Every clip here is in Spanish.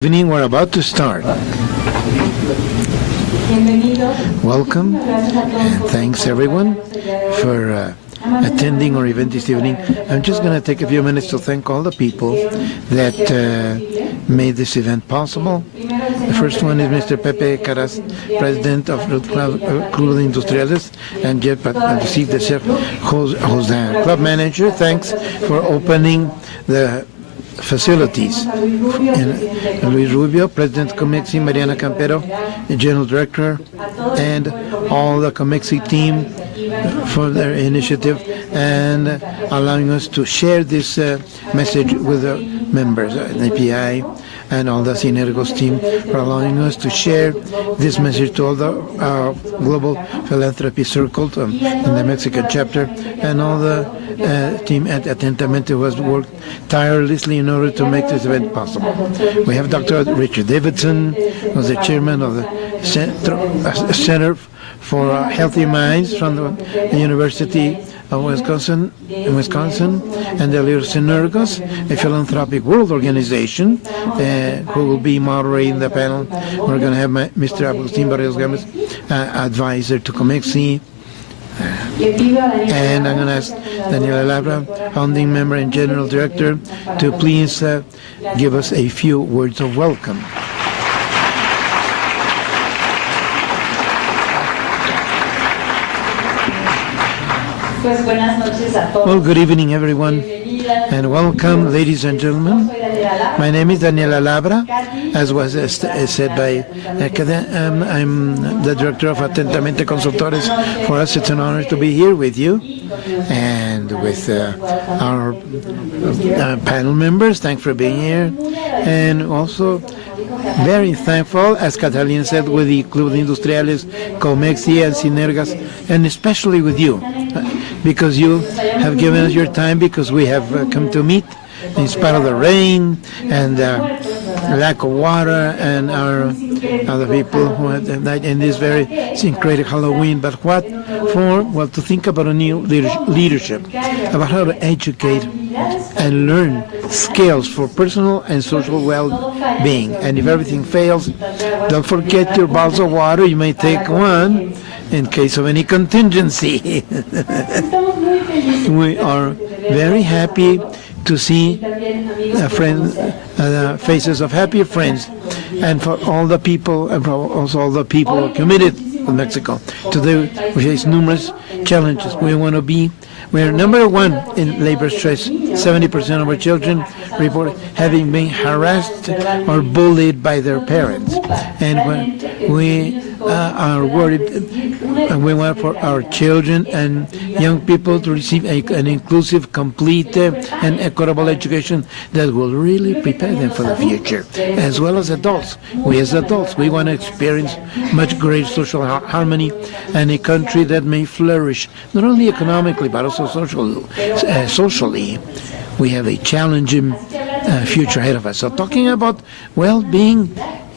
Evening, we're about to start. Welcome and thanks everyone for attending our event this evening. I'm just going to take a few minutes to thank all the people that made this event possible. The first one is Mr. Pepe Caras, President of Club Industriales, and Jeff received the chef, who's the club manager. Thanks for opening the facilities. And Luis Rubio, President Comexi, Mariana Campero, the General Director, and all the Comexi team for their initiative and allowing us to share this message with the members, the API and all the Synergos team for allowing us to share this message to all the Global Philanthropy Circle in the Mexican chapter, and all the team at Atentamente who has worked tirelessly in order to make this event possible. We have Dr. Richard Davidson, who's the chairman of the Center for Healthy Minds from the University of Wisconsin, and the leader Synergos, a philanthropic world organization, who will be moderating the panel. We're going to have Mr. Agustin Barrios Gomez, advisor to Comexi, and I'm going to ask Daniela Labra, founding member and general director, to please give us a few words of welcome. Well, good evening, everyone, and welcome, ladies and gentlemen. My name is Daniela Labra, as was said by I'm the director of Atentamente Consultores. For us, it's an honor to be here with you and with our panel members. Thanks for being here, and also very thankful, as Catalina said, with the Club Industriales, Comexi, and Synergas, and especially with you, because you have given us your time, because we have come to meet in spite of the rain and lack of water and our other people who have died in this very syncretic Halloween. But what for? Well, to think about a new leadership, about how to educate and learn skills for personal and social well-being. And if everything fails, don't forget your bottles of water. You may take one in case of any contingency. We are very happy to see faces of happy friends, and for all the people, and for also all the people committed with Mexico. Today we face numerous challenges. We're number one in labor stress. 70% of our children report having been harassed or bullied by their parents. And when we are worried, we want for our children and young people to receive an inclusive, complete, and equitable education that will really prepare them for the future, as well as adults. We as adults, we want to experience much greater social harmony and a country that may flourish, not only economically, but also socially. We have a challenging future ahead of us. So talking about well-being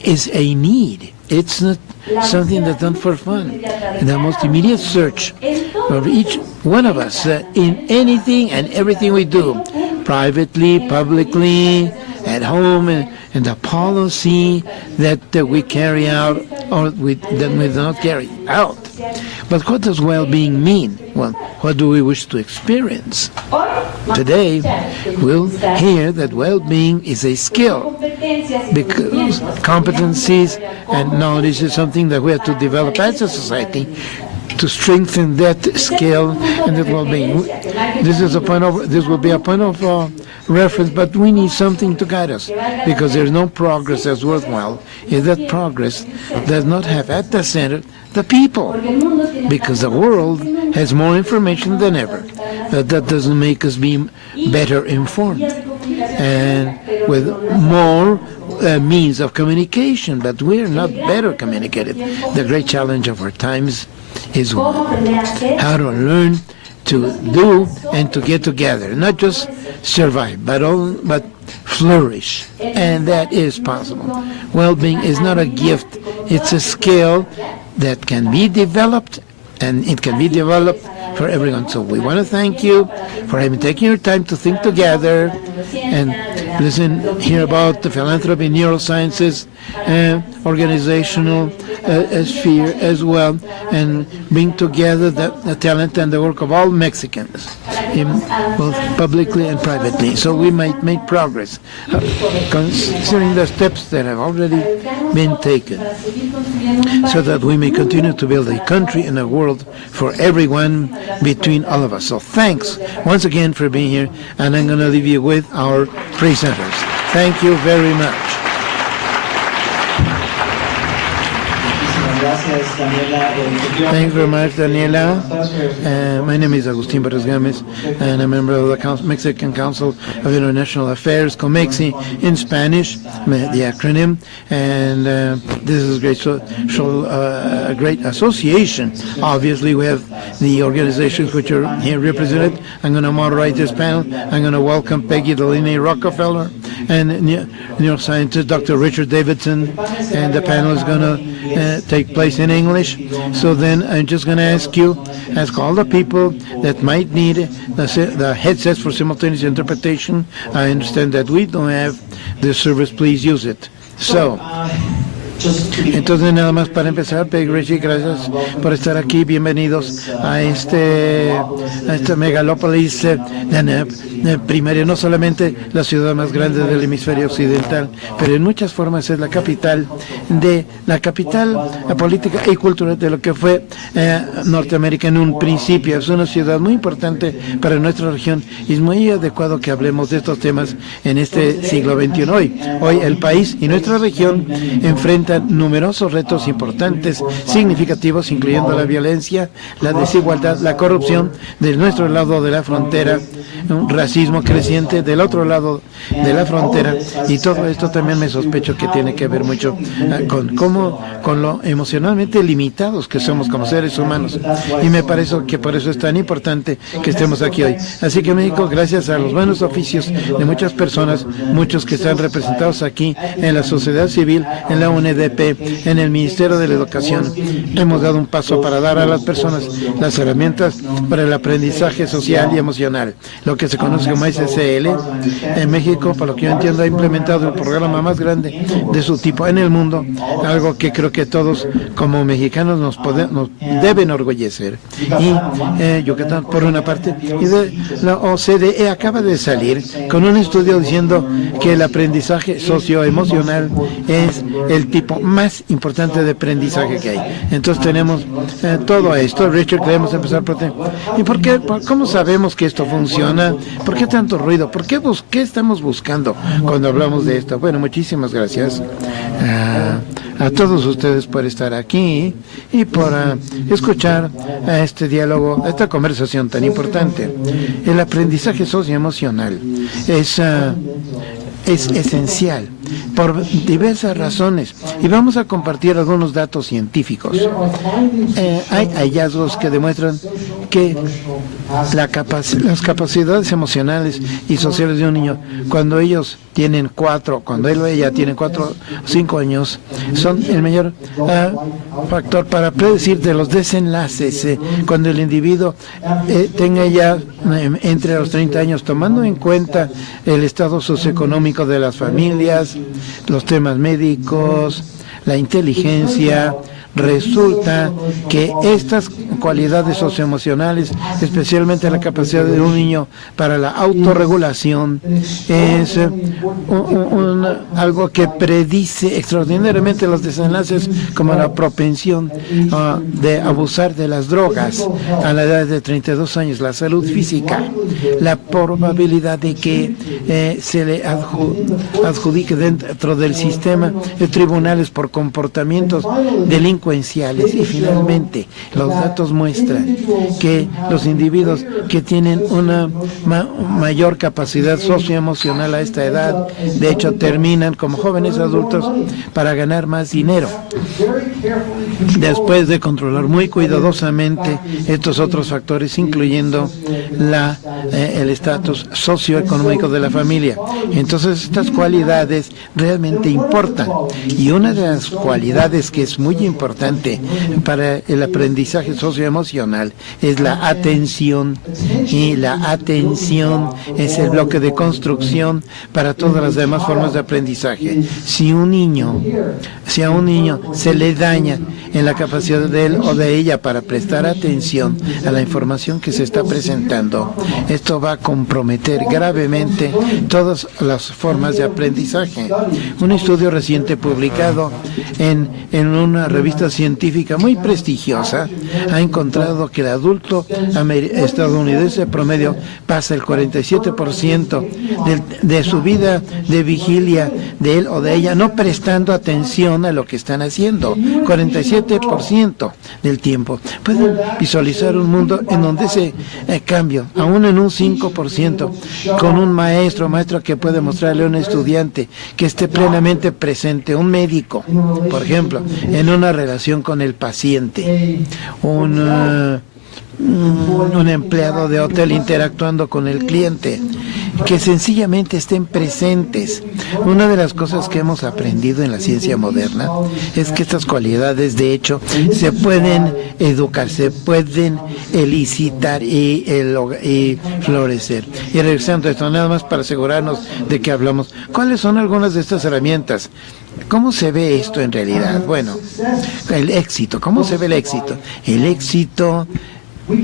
is a need. It's not something that's done for fun. And the most immediate search of each one of us in anything and everything we do, privately, publicly, at home, and the policy that we carry out or that we do not carry out. But what does well-being mean? Well, what do we wish to experience? Today, we'll hear that well-being is a skill, because competencies and knowledge is something that we have to develop as a society to strengthen that skill and that well-being. This will be a point of reference, but we need something to guide us, because there's no progress that's worthwhile if that progress does not have at the center the people, because the world has more information than ever. That doesn't make us be better informed and with more means of communication, but we're not better communicated. The great challenge of our times is how to learn to do and to get together, not just survive, but flourish, and that is possible. Well-being is not a gift; it's a skill that can be developed, and it can be developed for everyone. So we want to thank you for having taken your time to think together and listen here about the philanthropy, neurosciences, organizational sphere as well, and bring together the talent and the work of all Mexicans, both publicly and privately, so we might make progress, considering the steps that have already been taken, so that we may continue to build a country and a world for everyone between all of us. So thanks once again for being here, and I'm going to leave you with our presenters. Thank you very much. Thanks very much, Daniela. My name is Agustín Barrios Gámez, and I'm a member of the Mexican Council of International Affairs, COMEXI, in Spanish, the acronym. And this is great, a great association. Obviously, we have the organizations which are here represented. I'm going to moderate this panel. I'm going to welcome Peggy Delaney Rockefeller and neuroscientist Dr. Richard Davidson, and the panel is going to take place in English. So then I'm just going to ask all the people that might need the headsets for simultaneous interpretation. I understand that we don't have this service. Please use it. So, entonces nada más para empezar, Peg, Richie, gracias por estar aquí, bienvenidos a esta megalópolis primaria, no solamente la ciudad más grande del hemisferio occidental, pero en muchas formas es la capital política y cultural de lo que fue Norteamérica en un principio. Es una ciudad muy importante para nuestra región y es muy adecuado que hablemos de estos temas en este siglo XXI. Hoy el país y nuestra región enfrentan numerosos retos importantes, significativos, incluyendo la violencia, la desigualdad, la corrupción de nuestro lado de la frontera, un racismo creciente del otro lado de la frontera, y todo esto también me sospecho que tiene que ver mucho con lo emocionalmente limitados que somos como seres humanos, y me parece que por eso es tan importante que estemos aquí hoy. Así que México, gracias a los buenos oficios de muchas personas, muchos que están representados aquí en la sociedad civil, en la UNED, en el Ministerio de la Educación, hemos dado un paso para dar a las personas las herramientas para el aprendizaje social y emocional, lo que se conoce como SSL. En México, por lo que yo entiendo, ha implementado el programa más grande de su tipo en el mundo, algo que creo que todos como mexicanos nos deben enorgullecer. Y Yucatán, por una parte, y de la OCDE acaba de salir con un estudio diciendo que el aprendizaje socioemocional es el tipo más importante de aprendizaje que hay. Entonces tenemos todo esto. Richard, queremos empezar por ti. ¿Y por qué? ¿Cómo sabemos que esto funciona? ¿Por qué tanto ruido? ¿Qué estamos buscando cuando hablamos de esto? Bueno, muchísimas gracias a todos ustedes por estar aquí y por escuchar este diálogo, esta conversación tan importante. El aprendizaje socioemocional es esencial por diversas razones, y vamos a compartir algunos datos científicos. Hay hallazgos que demuestran que las capacidades emocionales y sociales de un niño, cuando ellos tienen cuando él o ella tienen 4 o 5 años, son el mayor factor para predecir de los desenlaces cuando el individuo tenga ya entre los 30 años, tomando en cuenta el estado socioeconómico de las familias, los temas médicos, la inteligencia. Resulta que estas cualidades socioemocionales, especialmente la capacidad de un niño para la autorregulación, es algo que predice extraordinariamente los desenlaces, como la propensión de abusar de las drogas a la edad de 32 años, la salud física, la probabilidad de que se le adjudique dentro del sistema de tribunales por comportamientos delincuenciales. Y finalmente, los datos muestran que los individuos que tienen una mayor capacidad socioemocional a esta edad, de hecho, terminan como jóvenes adultos para ganar más dinero, después de controlar muy cuidadosamente estos otros factores, incluyendo el estatus socioeconómico de la familia. Entonces, estas cualidades realmente importan. Y una de las cualidades que es muy importante importante para el aprendizaje socioemocional es la atención, y la atención es el bloque de construcción para todas las demás formas de aprendizaje. Si a un niño se le daña en la capacidad de él o de ella para prestar atención a la información que se está presentando, esto va a comprometer gravemente todas las formas de aprendizaje. Un estudio reciente publicado en una revista científica muy prestigiosa ha encontrado que el adulto estadounidense promedio pasa el 47% de su vida de vigilia de él o de ella no prestando atención a lo que están haciendo. 47% del tiempo. Pueden visualizar un mundo en donde ese cambio, aún en un 5%, con un maestra que puede mostrarle a un estudiante que esté plenamente presente, un médico, por ejemplo, en una relación con el paciente, un empleado de hotel interactuando con el cliente, que sencillamente estén presentes. Una de las cosas que hemos aprendido en la ciencia moderna es que estas cualidades, de hecho, se pueden educar, se pueden elicitar y florecer. Y regresando a esto, nada más para asegurarnos de que hablamos, ¿cuáles son algunas de estas herramientas? ¿Cómo se ve esto en realidad? Bueno, el éxito. ¿Cómo se ve el éxito? El éxito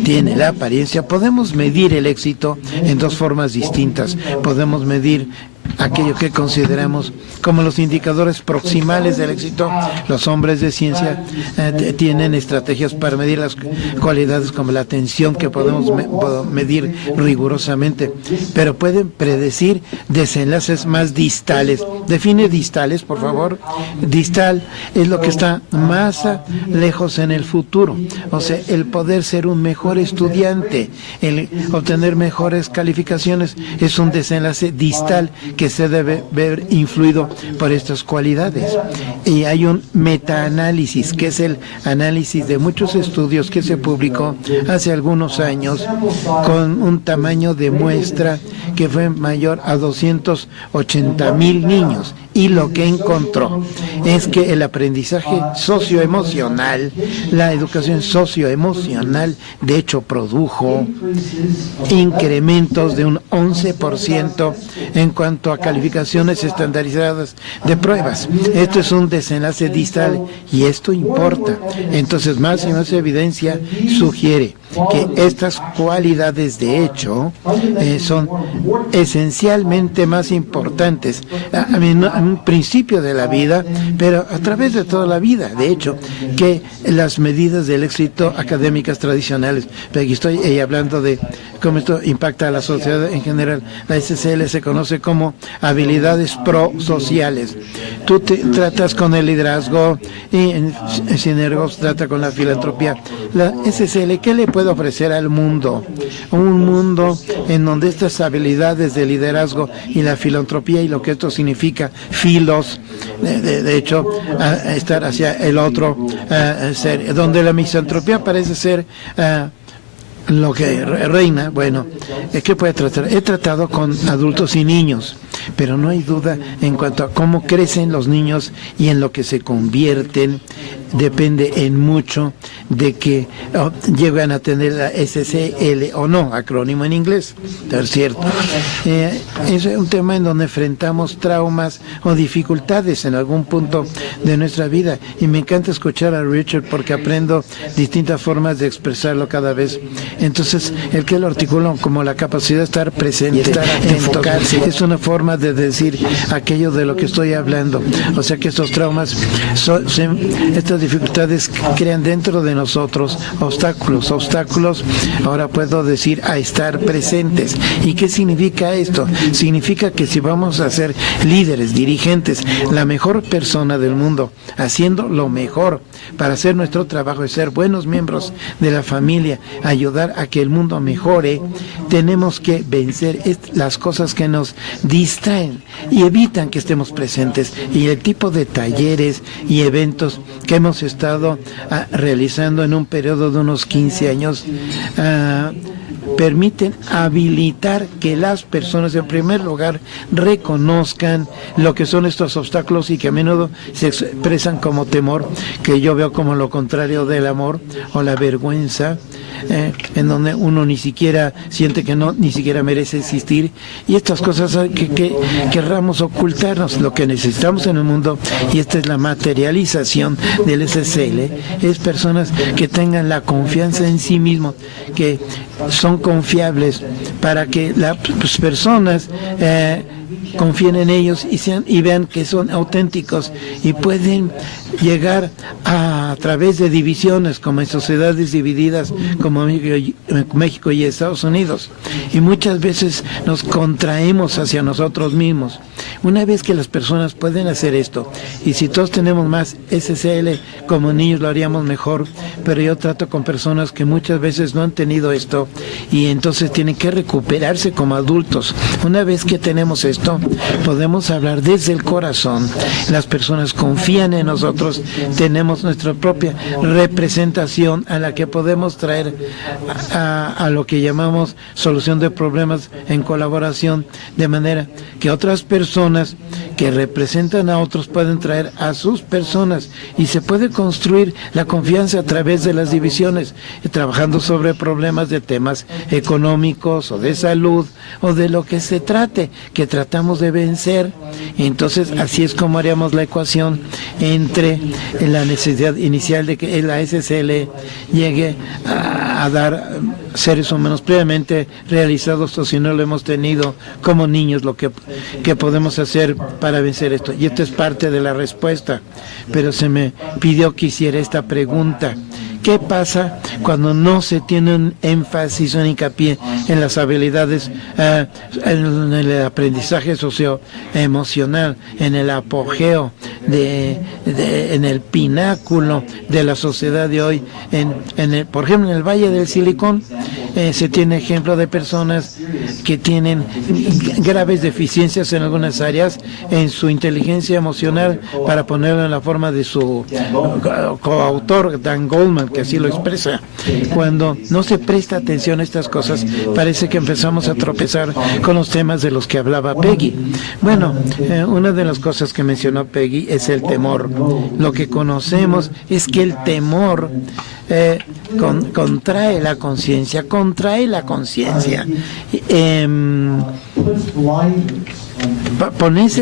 tiene la apariencia. Podemos medir el éxito en dos formas distintas. Podemos medir aquello que consideramos como los indicadores proximales del éxito. Los hombres de ciencia tienen estrategias para medir las cualidades como la atención, que podemos medir rigurosamente, pero pueden predecir desenlaces más distales. Define distales, por favor. Distal es lo que está más lejos en el futuro, o sea, el poder ser un mejor estudiante, el obtener mejores calificaciones, es un desenlace distal que se debe ver influido por estas cualidades. Y hay un metaanálisis, que es el análisis de muchos estudios que se publicó hace algunos años con un tamaño de muestra que fue mayor a 280,000 niños. Y lo que encontró es que el aprendizaje socioemocional, la educación socioemocional, de hecho produjo incrementos de un 11% en cuanto a calificaciones estandarizadas de pruebas. Esto es un desenlace distal y esto importa. Entonces, más y más evidencia sugiere que estas cualidades, de hecho, son esencialmente más importantes a un principio de la vida, pero a través de toda la vida, de hecho, que las medidas del éxito académicas tradicionales. Pero aquí estoy hablando de cómo esto impacta a la sociedad en general. La SCL se conoce como habilidades prosociales. Tú tratas con el liderazgo y en Synergos trata con la filantropía. La SCL, ¿qué le puede ofrecer al mundo? Un mundo en donde estas habilidades de liderazgo y la filantropía y lo que esto significa, filos, de hecho, estar hacia el otro, donde la misantropía parece ser lo que reina. Bueno, ¿qué puede tratar? He tratado con adultos y niños, pero no hay duda en cuanto a cómo crecen los niños y en lo que se convierten. Depende en mucho de que llegan a tener la SCL o no, acrónimo en inglés, es cierto. Es un tema en donde enfrentamos traumas o dificultades en algún punto de nuestra vida, y me encanta escuchar a Richard porque aprendo distintas formas de expresarlo cada vez. Entonces, el que lo articula como la capacidad de estar presente, enfocarse, es una forma de decir aquello de lo que estoy hablando. O sea que estos traumas, estas dificultades crean dentro de nosotros obstáculos, ahora puedo decir, a estar presentes. ¿Y qué significa esto? Significa que si vamos a ser líderes, dirigentes, la mejor persona del mundo, haciendo lo mejor para hacer nuestro trabajo y ser buenos miembros de la familia, ayudar a que el mundo mejore, tenemos que vencer las cosas que nos distraen y evitan que estemos presentes. Y el tipo de talleres y eventos que hemos estado realizando en un periodo de unos 15 años permiten habilitar que las personas, en primer lugar, reconozcan lo que son estos obstáculos y que a menudo se expresan como temor, que yo veo como lo contrario del amor o la vergüenza, en donde uno ni siquiera siente que ni siquiera merece existir, y estas cosas que querramos ocultarnos. Lo que necesitamos en el mundo, y esta es la materialización del SSL, es personas que tengan la confianza en sí mismos, que son confiables, para que las personas confíen en ellos y vean que son auténticos y pueden llegar a través de divisiones, como en sociedades divididas como México y Estados Unidos, y muchas veces nos contraemos hacia nosotros mismos. Una vez que las personas pueden hacer esto, y si todos tenemos más SSL como niños lo haríamos mejor, pero yo trato con personas que muchas veces no han tenido esto y entonces tienen que recuperarse como adultos. Una vez que tenemos esto, podemos hablar desde el corazón, las personas confían en nosotros, tenemos nuestra propia representación a la que podemos traer a lo que llamamos solución de problemas en colaboración, de manera que otras personas que representan a otros pueden traer a sus personas, y se puede construir la confianza a través de las divisiones, trabajando sobre problemas de temas económicos o de salud o de lo que se trate, que tratamos de vencer. Entonces así es como haríamos la ecuación entre la necesidad inicial de que la SSL llegue a dar seres humanos previamente realizados, o si no lo hemos tenido como niños, lo que podemos hacer para vencer esto. Y esto es parte de la respuesta, pero se me pidió que hiciera esta pregunta: ¿qué pasa cuando no se tiene un énfasis o un hincapié en las habilidades, en el aprendizaje socioemocional, en el apogeo, en el pináculo de la sociedad de hoy? Por ejemplo, en el Valle del Silicón se tiene ejemplo de personas que tienen graves deficiencias en algunas áreas en su inteligencia emocional, para ponerlo en la forma de su coautor, Dan Goldman, que así lo expresa. Cuando no se presta atención a estas cosas, parece que empezamos a tropezar con los temas de los que hablaba Peggy. Bueno, una de las cosas que mencionó Peggy es el temor. Lo que conocemos es que el temor contrae la conciencia,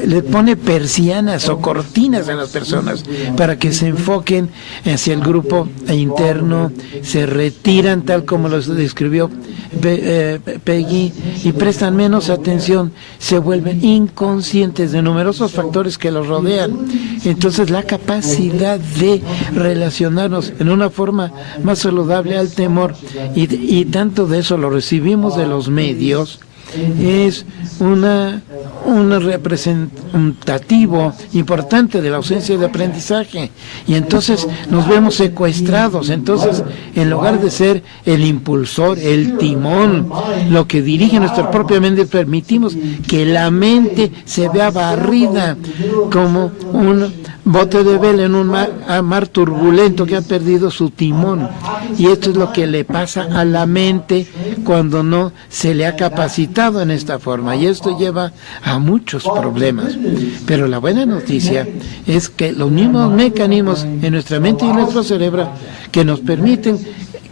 le pone persianas o cortinas a las personas para que se enfoquen hacia el grupo interno, se retiran tal como lo describió Peggy y prestan menos atención, se vuelven inconscientes de numerosos factores que los rodean. Entonces la capacidad de relacionarnos en una forma más saludable al temor, y tanto de eso lo recibimos de los medios, es un representativo importante de la ausencia de aprendizaje, y entonces nos vemos secuestrados. Entonces, en lugar de ser el impulsor, el timón, lo que dirige nuestra propia mente, permitimos que la mente se vea barrida como un bote de vela en un mar turbulento que ha perdido su timón. Y esto es lo que le pasa a la mente cuando no se le ha capacitado en esta forma, y esto lleva a muchos problemas. Pero la buena noticia es que los mismos mecanismos en nuestra mente y en nuestro cerebro que nos permiten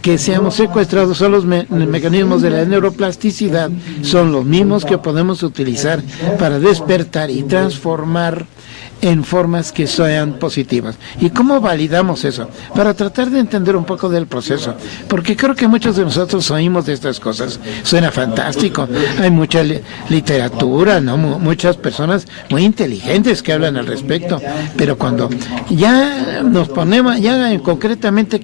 que seamos secuestrados son los mecanismos de la neuroplasticidad, son los mismos que podemos utilizar para despertar y transformar en formas que sean positivas. ¿Y cómo validamos eso? Para tratar de entender un poco del proceso, porque creo que muchos de nosotros oímos de estas cosas, suena fantástico, hay mucha literatura, ¿no? Muchas personas muy inteligentes que hablan al respecto, pero cuando ya nos ponemos, ya concretamente,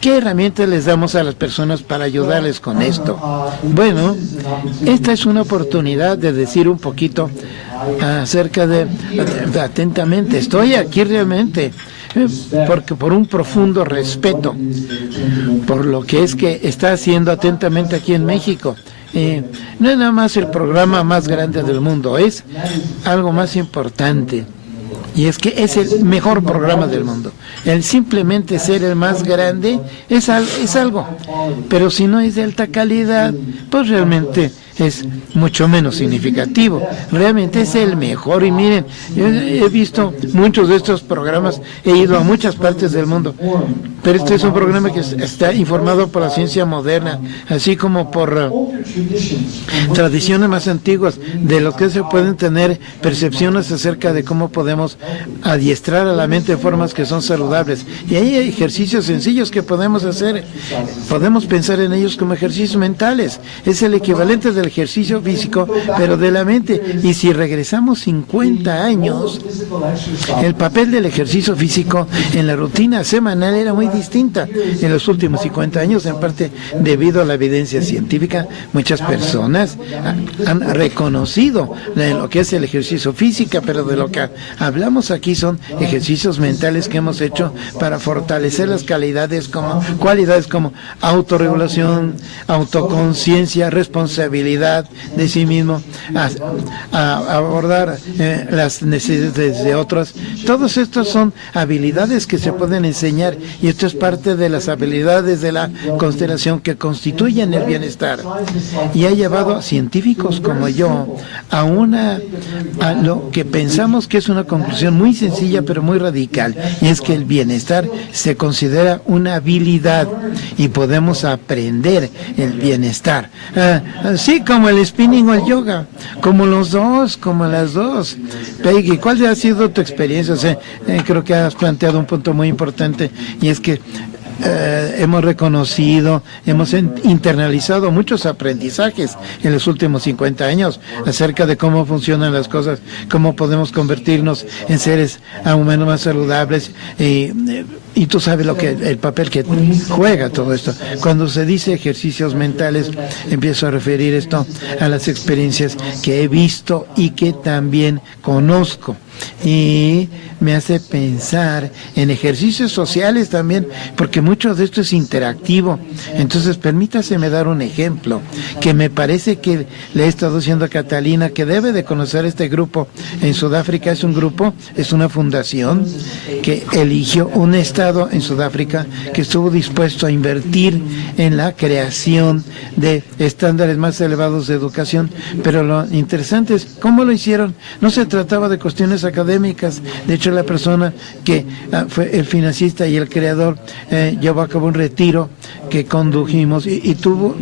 ¿qué herramientas les damos a las personas para ayudarles con esto? Bueno, esta es una oportunidad de decir un poquito acerca de atentamente, estoy aquí realmente porque por un profundo respeto por lo que es que está haciendo atentamente aquí en México. No es nada más el programa más grande del mundo, es algo más importante. y es que es el mejor programa del mundo. El simplemente ser el más grande es algo, pero si no es de alta calidad, pues realmente es mucho menos significativo. Realmente es el mejor. Y miren, yo he visto muchos de estos programas, he ido a muchas partes del mundo, pero este es un programa que está informado por la ciencia moderna, así como por tradiciones más antiguas, de lo que se pueden tener percepciones acerca de cómo podemos adiestrar a la mente de formas que son saludables. Y hay ejercicios sencillos que podemos hacer, podemos pensar en ellos como ejercicios mentales. Es el equivalente del ejercicio físico, pero de la mente. Y si regresamos 50 años, el papel del ejercicio físico en la rutina semanal era muy distinta. En los últimos 50 años, en parte debido a la evidencia científica, muchas personas han reconocido lo que es el ejercicio físico, pero de lo que hablamos aquí son ejercicios mentales que hemos hecho para fortalecer las cualidades como autorregulación, autoconciencia, responsabilidad de sí mismo, a abordar las necesidades de otros. Todos estos son habilidades que se pueden enseñar, y esto es parte de las habilidades de la constelación que constituyen el bienestar, y ha llevado a científicos como yo a lo que pensamos que es una conclusión muy sencilla pero muy radical, y es que el bienestar se considera una habilidad y podemos aprender el bienestar, así como el spinning o el yoga, como las dos. Peggy, ¿cuál ha sido tu experiencia? Creo que has planteado un punto muy importante, y es que hemos reconocido, hemos internalizado muchos aprendizajes en los últimos 50 años acerca de cómo funcionan las cosas, cómo podemos convertirnos en seres aún menos más saludables, y tú sabes el papel que juega todo esto. Cuando se dice ejercicios mentales, empiezo a referir esto a las experiencias que he visto y que también conozco, y me hace pensar en ejercicios sociales también, porque mucho de esto es interactivo. Entonces permítaseme dar un ejemplo que me parece que le he estado diciendo a Catalina que debe de conocer este grupo en Sudáfrica. Es un grupo, es una fundación que eligió un estado en Sudáfrica que estuvo dispuesto a invertir en la creación de estándares más elevados de educación. Pero lo interesante es cómo lo hicieron. No se trataba de cuestiones académicas. De hecho, la persona que fue el financista y el creador llevó a cabo un retiro que condujimos, y tuvo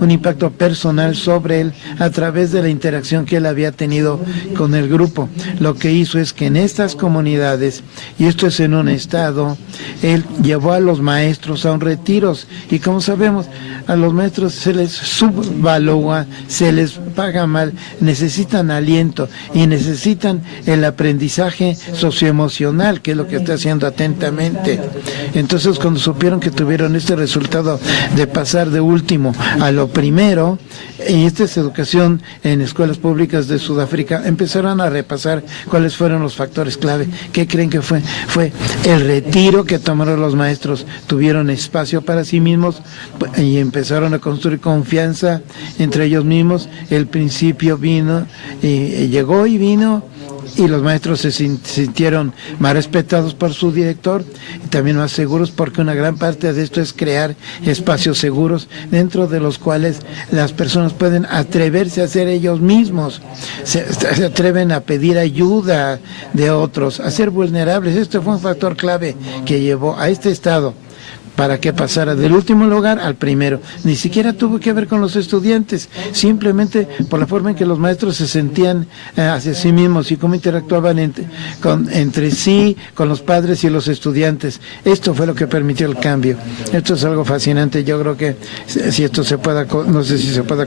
un impacto personal sobre él a través de la interacción que él había tenido con el grupo. Lo que hizo es que en estas comunidades, y esto es en un estado, él llevó a los maestros a un retiro, y como sabemos, a los maestros se les subvalúa, se les paga mal, necesitan aliento y necesitan el aprendizaje socioemocional, que es lo que está haciendo atentamente. Entonces, cuando supieron que tuvieron este resultado de pasar de último a lo primero, y esta es educación en escuelas públicas de Sudáfrica, empezaron a repasar cuáles fueron los factores clave. ¿Qué creen que fue? Fue el retiro que tomaron los maestros, tuvieron espacio para sí mismos y empezaron a construir confianza entre ellos mismos. El principio vino, llegó y vino, y los maestros se sintieron más respetados por su director y también más seguros, porque una gran parte de esto es crear espacios seguros dentro de los cuales las personas pueden atreverse a ser ellos mismos, se atreven a pedir ayuda de otros, a ser vulnerables. Esto fue un factor clave que llevó a este estado para que pasara del último lugar al primero. Ni siquiera tuvo que ver con los estudiantes, simplemente por la forma en que los maestros se sentían hacia sí mismos y cómo interactuaban entre sí, con los padres y los estudiantes. Esto fue lo que permitió el cambio. Esto es algo fascinante. Yo creo que si esto se pueda, no sé si se pueda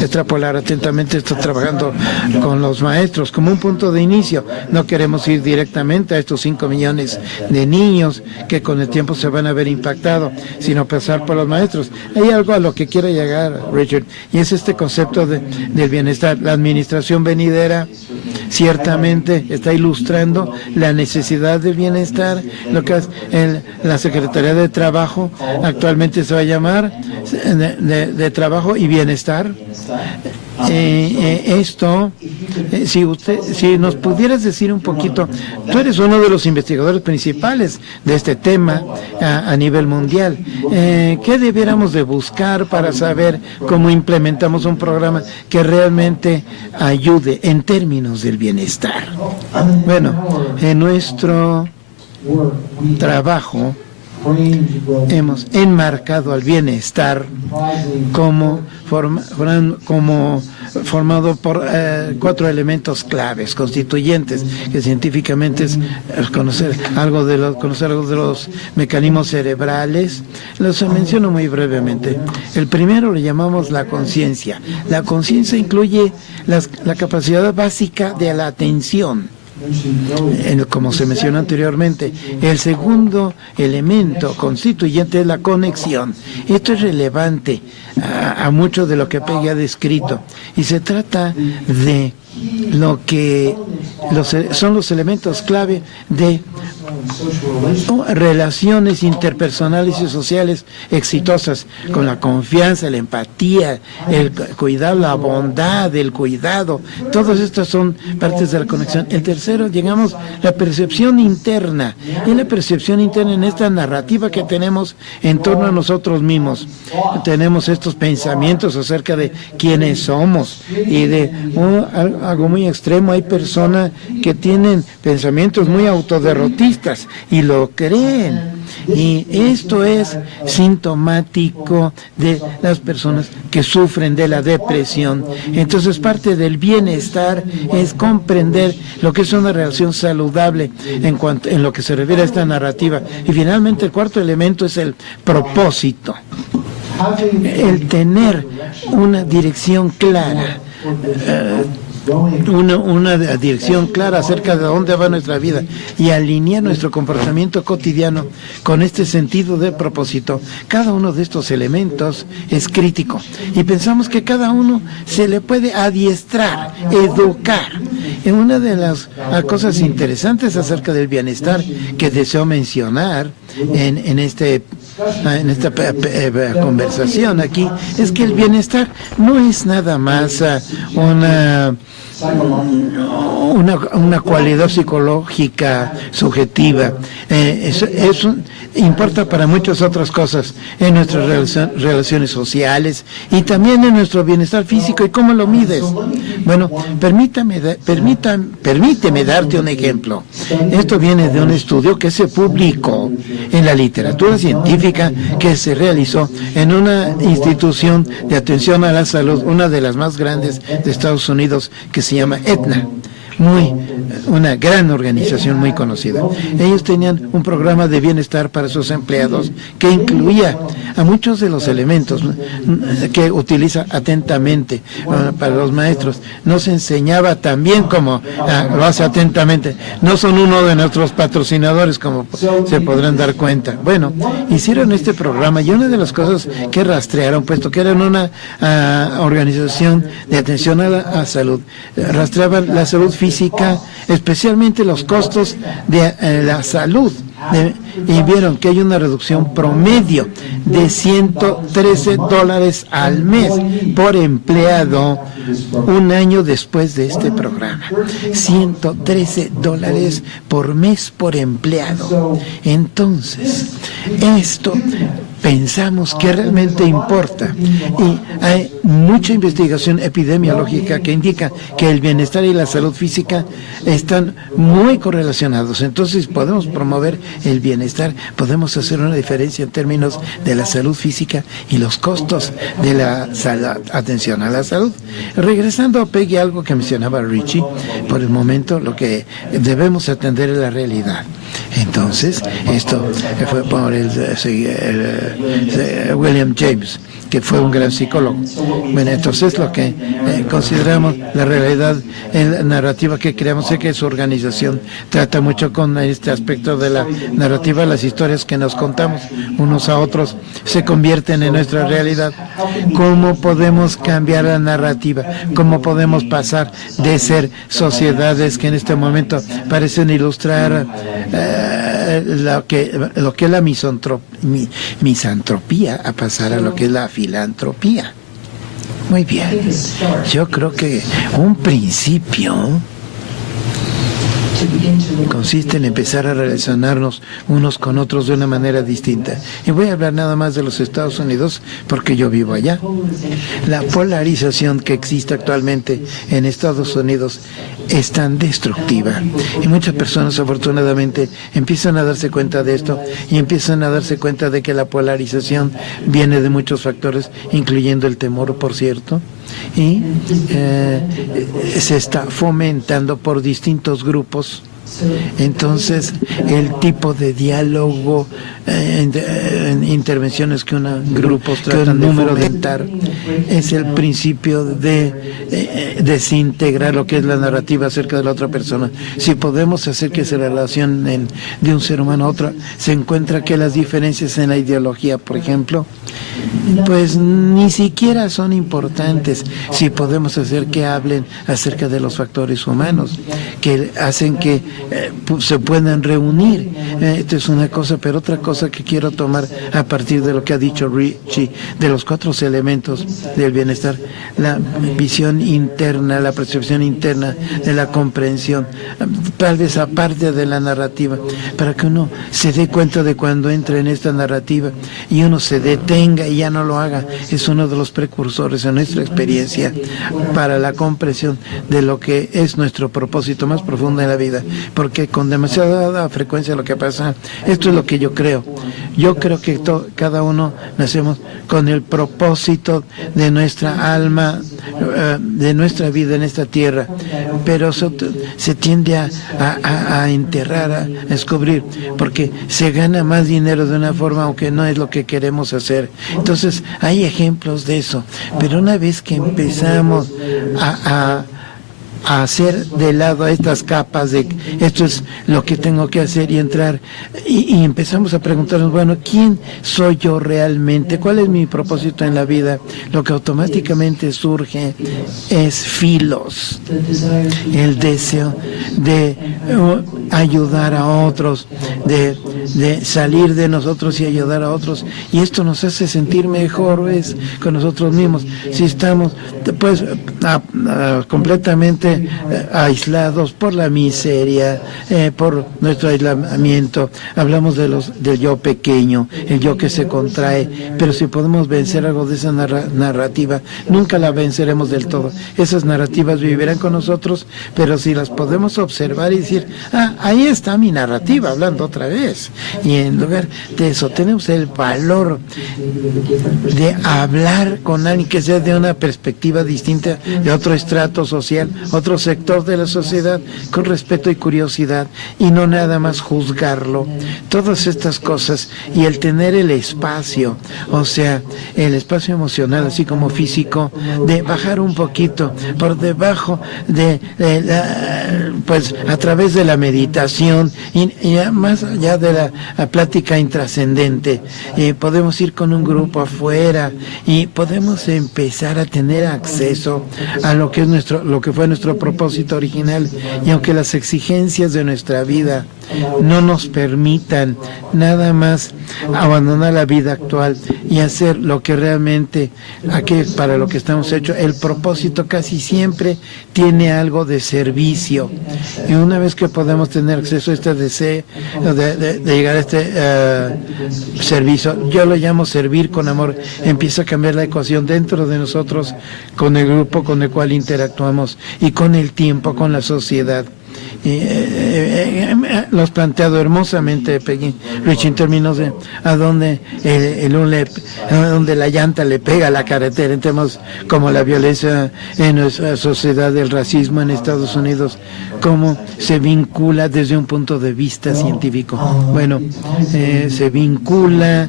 extrapolar atentamente, esto trabajando con los maestros como un punto de inicio. No queremos ir directamente a estos 5 millones de niños que con el tiempo se van a ver impactado, sino pasar por los maestros. Hay algo a lo que quiero llegar, Richard, y es este concepto del bienestar. La administración venidera ciertamente está ilustrando la necesidad de bienestar. Lo que es la Secretaría de Trabajo actualmente se va a llamar de Trabajo y Bienestar. Si nos pudieras decir un poquito, tú eres uno de los investigadores principales de este tema a nivel mundial, ¿qué debiéramos de buscar para saber cómo implementamos un programa que realmente ayude en términos del bienestar? Bueno, en nuestro trabajo hemos enmarcado al bienestar como formado por 4 elementos claves constituyentes, que científicamente es conocer algo de los mecanismos cerebrales. Los menciono muy brevemente. El primero le llamamos la conciencia. La conciencia incluye la capacidad básica de la atención, como se mencionó anteriormente. El segundo elemento constituyente es la conexión. Esto es relevante a mucho de lo que Peggy ha descrito, y se trata de lo que son los elementos clave de relaciones interpersonales y sociales exitosas, con la confianza, la empatía, el cuidado, la bondad, el cuidado. Todas estas son partes de la conexión. El tercero, llegamos a la percepción interna. Y la percepción interna en esta narrativa que tenemos en torno a nosotros mismos. Tenemos estos pensamientos acerca de quiénes somos, y de algo muy extremo. Hay personas que tienen pensamientos muy autoderrotistas y lo creen, y esto es sintomático de las personas que sufren de la depresión. Entonces, parte del bienestar es comprender lo que es una relación saludable en lo que se refiere a esta narrativa. Y finalmente, el cuarto elemento es el propósito, el tener una dirección clara, una dirección clara acerca de dónde va nuestra vida, y alinear nuestro comportamiento cotidiano con este sentido de propósito. Cada uno de estos elementos es crítico, y pensamos que cada uno se le puede adiestrar, educar. Y una de las cosas interesantes acerca del bienestar que deseo mencionar en esta conversación aquí es que el bienestar no es nada más una cualidad psicológica subjetiva. Importa para muchas otras cosas en nuestras relaciones sociales, y también en nuestro bienestar físico. ¿Y cómo lo mides? Bueno, permíteme darte un ejemplo. Esto viene de un estudio que se publicó en la literatura científica, que se realizó en una institución de atención a la salud, una de las más grandes de Estados Unidos, que se llama Aetna. Una gran organización muy conocida. Ellos tenían un programa de bienestar para sus empleados que incluía a muchos de los elementos que utiliza atentamente para los maestros. Nos enseñaba también como lo hace atentamente. No son uno de nuestros patrocinadores, como se podrán dar cuenta. Bueno, hicieron este programa, y una de las cosas que rastrearon, puesto que eran una organización de atención a la salud, rastreaban la salud física, especialmente los costos de la salud, y vieron que hay una reducción promedio de $113 al mes por empleado un año después de este programa. $113 por mes por empleado. Entonces, esto pensamos que realmente importa, y hay mucha investigación epidemiológica que indica que el bienestar y la salud física están muy correlacionados. Entonces, podemos promover el bienestar, podemos hacer una diferencia en términos de la salud física y los costos de la atención a la salud. Regresando a Peggy, algo que mencionaba Richie, por el momento lo que debemos atender es la realidad. Entonces, esto fue por William James, que fue un gran psicólogo. Bueno, entonces lo que consideramos la realidad en la narrativa que creamos, sé que su organización trata mucho con este aspecto de la narrativa. Las historias que nos contamos unos a otros se convierten en nuestra realidad. ¿Cómo podemos cambiar la narrativa? ¿Cómo podemos pasar de ser sociedades que en este momento parecen ilustrar lo que es la misantropía, a pasar a lo que es la filantropía? Muy bien. Yo creo que un principio consiste en empezar a relacionarnos unos con otros de una manera distinta. Y voy a hablar nada más de los Estados Unidos porque yo vivo allá. La polarización que existe actualmente en Estados Unidos es tan destructiva. Y muchas personas afortunadamente empiezan a darse cuenta de esto y empiezan a darse cuenta de que la polarización viene de muchos factores, incluyendo el temor, por cierto. Y se está fomentando por distintos grupos. Entonces, el tipo de diálogo, intervenciones que grupos tratan de fomentar, es el principio de desintegrar lo que es la narrativa acerca de la otra persona. Si podemos hacer que se relacionen de un ser humano a otro, se encuentra que las diferencias en la ideología, por ejemplo, pues ni siquiera son importantes si podemos hacer que hablen acerca de los factores humanos que hacen que se puedan reunir. Esto es una cosa, pero otra cosa que quiero tomar a partir de lo que ha dicho Richie, de los 4 elementos del bienestar: la visión interna, la percepción interna, de la comprensión, tal vez aparte de la narrativa, para que uno se dé cuenta de cuando entra en esta narrativa y uno se detenga y ya no lo haga. Es uno de los precursores en nuestra experiencia para la comprensión de lo que es nuestro propósito más profundo en la vida, porque con demasiada frecuencia lo que pasa, esto es lo que yo creo. Yo creo que cada uno nacemos con el propósito de nuestra alma, de nuestra vida en esta tierra, pero se tiende a enterrar, a descubrir, porque se gana más dinero de una forma aunque no es lo que queremos hacer. Entonces hay ejemplos de eso, pero una vez que empezamos a hacer de lado estas capas de esto es lo que tengo que hacer y entrar y empezamos a preguntarnos, bueno, ¿quién soy yo realmente? ¿Cuál es mi propósito en la vida? Lo que automáticamente surge es filos, el deseo de ayudar a otros, de salir de nosotros y ayudar a otros, y esto nos hace sentir mejor, ¿ves?, con nosotros mismos. Si estamos pues completamente aislados por la miseria, por nuestro aislamiento, hablamos del yo pequeño, el yo que se contrae, pero si podemos vencer algo de esa narrativa, nunca la venceremos del todo. Esas narrativas vivirán con nosotros, pero si las podemos observar y decir, ahí está mi narrativa hablando otra vez, y en lugar de eso tenemos el valor de hablar con alguien que sea de una perspectiva distinta, de otro estrato social, otro sector de la sociedad, con respeto y curiosidad, y no nada más juzgarlo. Todas estas cosas, y el tener el espacio, o sea, el espacio emocional así como físico, de bajar un poquito por debajo pues a través de la meditación y más allá de la plática intrascendente, podemos ir con un grupo afuera y podemos empezar a tener acceso a lo que es lo que fue nuestro propósito original. Y aunque las exigencias de nuestra vida no nos permitan nada más abandonar la vida actual y hacer lo que realmente para lo que estamos hechos, el propósito casi siempre tiene algo de servicio, y una vez que podemos tener acceso a este deseo de llegar a este servicio, yo lo llamo servir con amor, empieza a cambiar la ecuación dentro de nosotros, con el grupo con el cual interactuamos y con el tiempo, con la sociedad. Lo has planteado hermosamente, Peggy Rich, en términos de a dónde donde la llanta le pega a la carretera, en temas como la violencia en nuestra sociedad, el racismo en Estados Unidos, cómo se vincula desde un punto de vista científico. Bueno, se vincula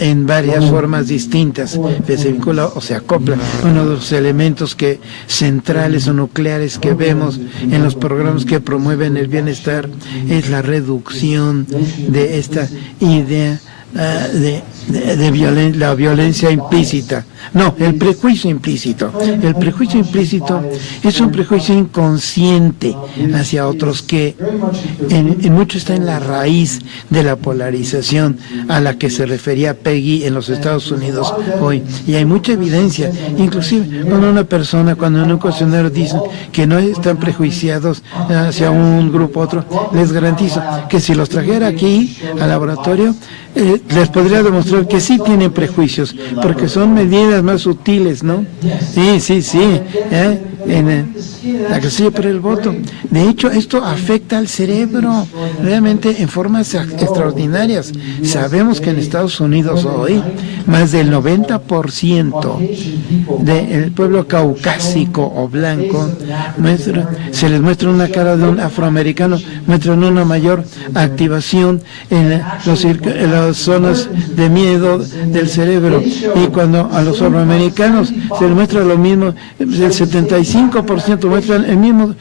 en varias formas distintas, se vincula o se acopla. Uno de los elementos centrales o nucleares que vemos en los programas que promueven el bienestar es la reducción de esta idea la violencia implícita. No, el prejuicio implícito. El prejuicio implícito es un prejuicio inconsciente hacia otros que en mucho está en la raíz de la polarización a la que se refería Peggy en los Estados Unidos hoy. Y hay mucha evidencia, inclusive cuando una persona, cuando en un cuestionario dicen que no están prejuiciados hacia un grupo u otro, les garantizo que si los trajera aquí al laboratorio, les podría demostrar que sí tienen prejuicios, porque son medidas más sutiles, ¿no? Sí, en la casilla por el voto. De hecho, esto afecta al cerebro realmente en formas extraordinarias. Sabemos que en Estados Unidos hoy más del 90% del pueblo caucásico o blanco se les muestra una cara de un afroamericano, muestran una mayor activación en las zonas de miedo del cerebro, y cuando a los afroamericanos se les muestra lo mismo, el 75% muestran el mismo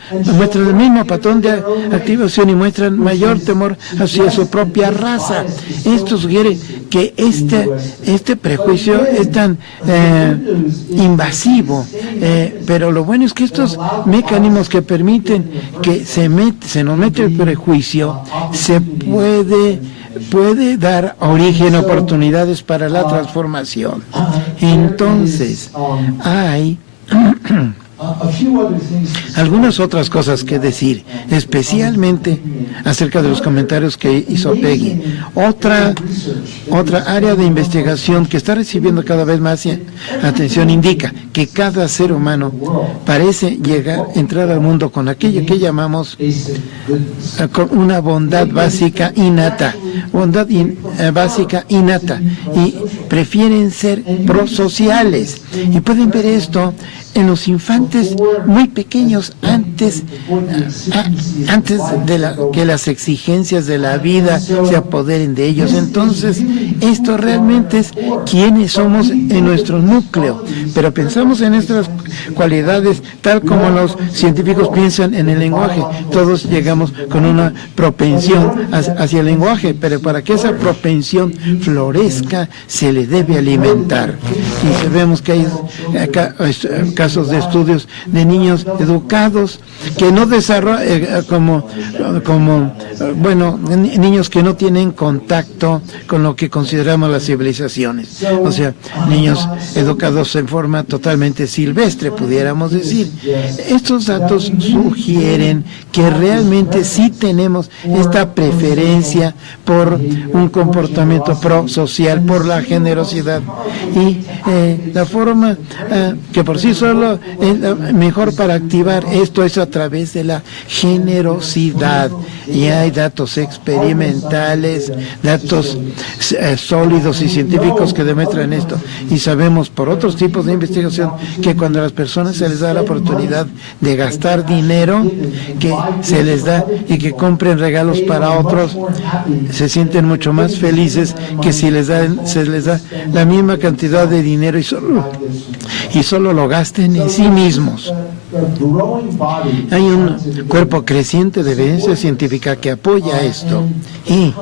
patrón de activación y muestran mayor temor hacia su propia raza. Esto sugiere que este prejuicio es tan invasivo, pero lo bueno es que estos mecanismos que permiten que se nos mete el prejuicio, se puede dar origen a oportunidades para la transformación. Entonces, hay algunas otras cosas que decir, especialmente acerca de los comentarios que hizo Peggy. Otra área de investigación que está recibiendo cada vez más atención indica que cada ser humano parece entrar al mundo con aquello que llamamos con una bondad básica innata, y prefieren ser prosociales. Y pueden ver esto en los infantes muy pequeños, antes de que las exigencias de la vida se apoderen de ellos. Entonces, esto realmente es quiénes somos en nuestro núcleo. Pero pensamos en estas cualidades tal como los científicos piensan en el lenguaje. Todos llegamos con una propensión hacia el lenguaje, pero para que esa propensión florezca, se le debe alimentar. Y sabemos que hay casos de estudios de niños educados que no desarrollan niños que no tienen contacto con lo que consideramos las civilizaciones, o sea, niños educados en forma totalmente silvestre, pudiéramos decir. Estos datos sugieren que realmente sí tenemos esta preferencia por un comportamiento prosocial, por la generosidad, y la forma que por sí solo es mejor para activar esto es a través de la generosidad. Y hay datos experimentales, datos sólidos y científicos que demuestran esto. Y sabemos por otros tipos de investigación que cuando a las personas se les da la oportunidad de gastar dinero que se les da y que compren regalos para otros, se sienten mucho más felices que si se les da la misma cantidad de dinero y solo lo gasten en sí mismos. Hay un cuerpo creciente de evidencia científica que apoya esto, y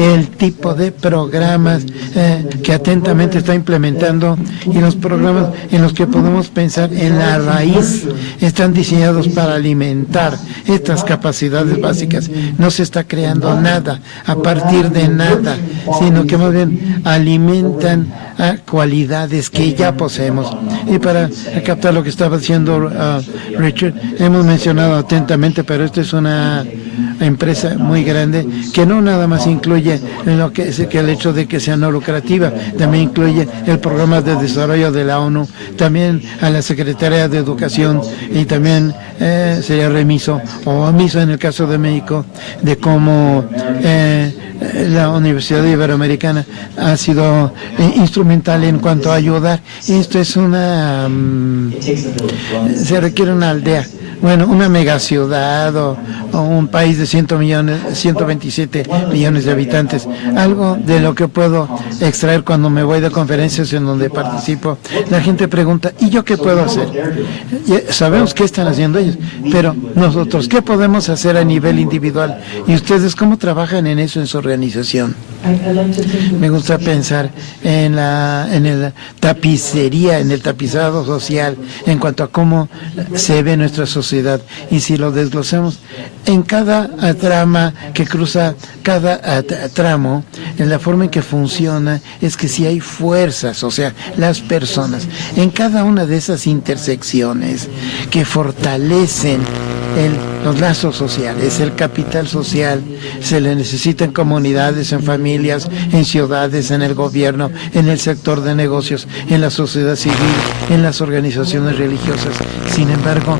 el tipo de programas que atentamente está implementando, y los programas en los que podemos pensar en la raíz están diseñados para alimentar estas capacidades básicas. No se está creando nada a partir de nada, sino que más bien alimentan a cualidades que ya poseemos. Y para captar lo que estaba diciendo Richard, hemos mencionado atentamente, pero esta es una empresa muy grande que no nada más incluye lo que es que el hecho de que sea no lucrativa, también incluye el programa de desarrollo de la ONU, también a la Secretaría de Educación, y también sería remiso o omiso en el caso de México de cómo la Universidad Iberoamericana ha sido instrumental en cuanto a ayudar. Esto es se requiere una aldea bueno, una megaciudad o un país de 127 millones de habitantes, algo de lo que puedo extraer cuando me voy de conferencias en donde participo. La gente pregunta, ¿y yo qué puedo hacer? Sabemos qué están haciendo ellos, pero nosotros, ¿qué podemos hacer a nivel individual? ¿Y ustedes cómo trabajan en eso en su organización? Me gusta pensar en el tapicería, en el tapizado social, en cuanto a cómo se ve nuestra sociedad. Y si lo desglosamos, en cada trama que cruza cada tramo, en la forma en que funciona, es que si hay fuerzas, o sea, las personas, en cada una de esas intersecciones que fortalecen los lazos sociales, el capital social, se le necesita en comunidades, en familias, en ciudades, en el gobierno, en el sector de negocios, en la sociedad civil, en las organizaciones religiosas. Sin embargo,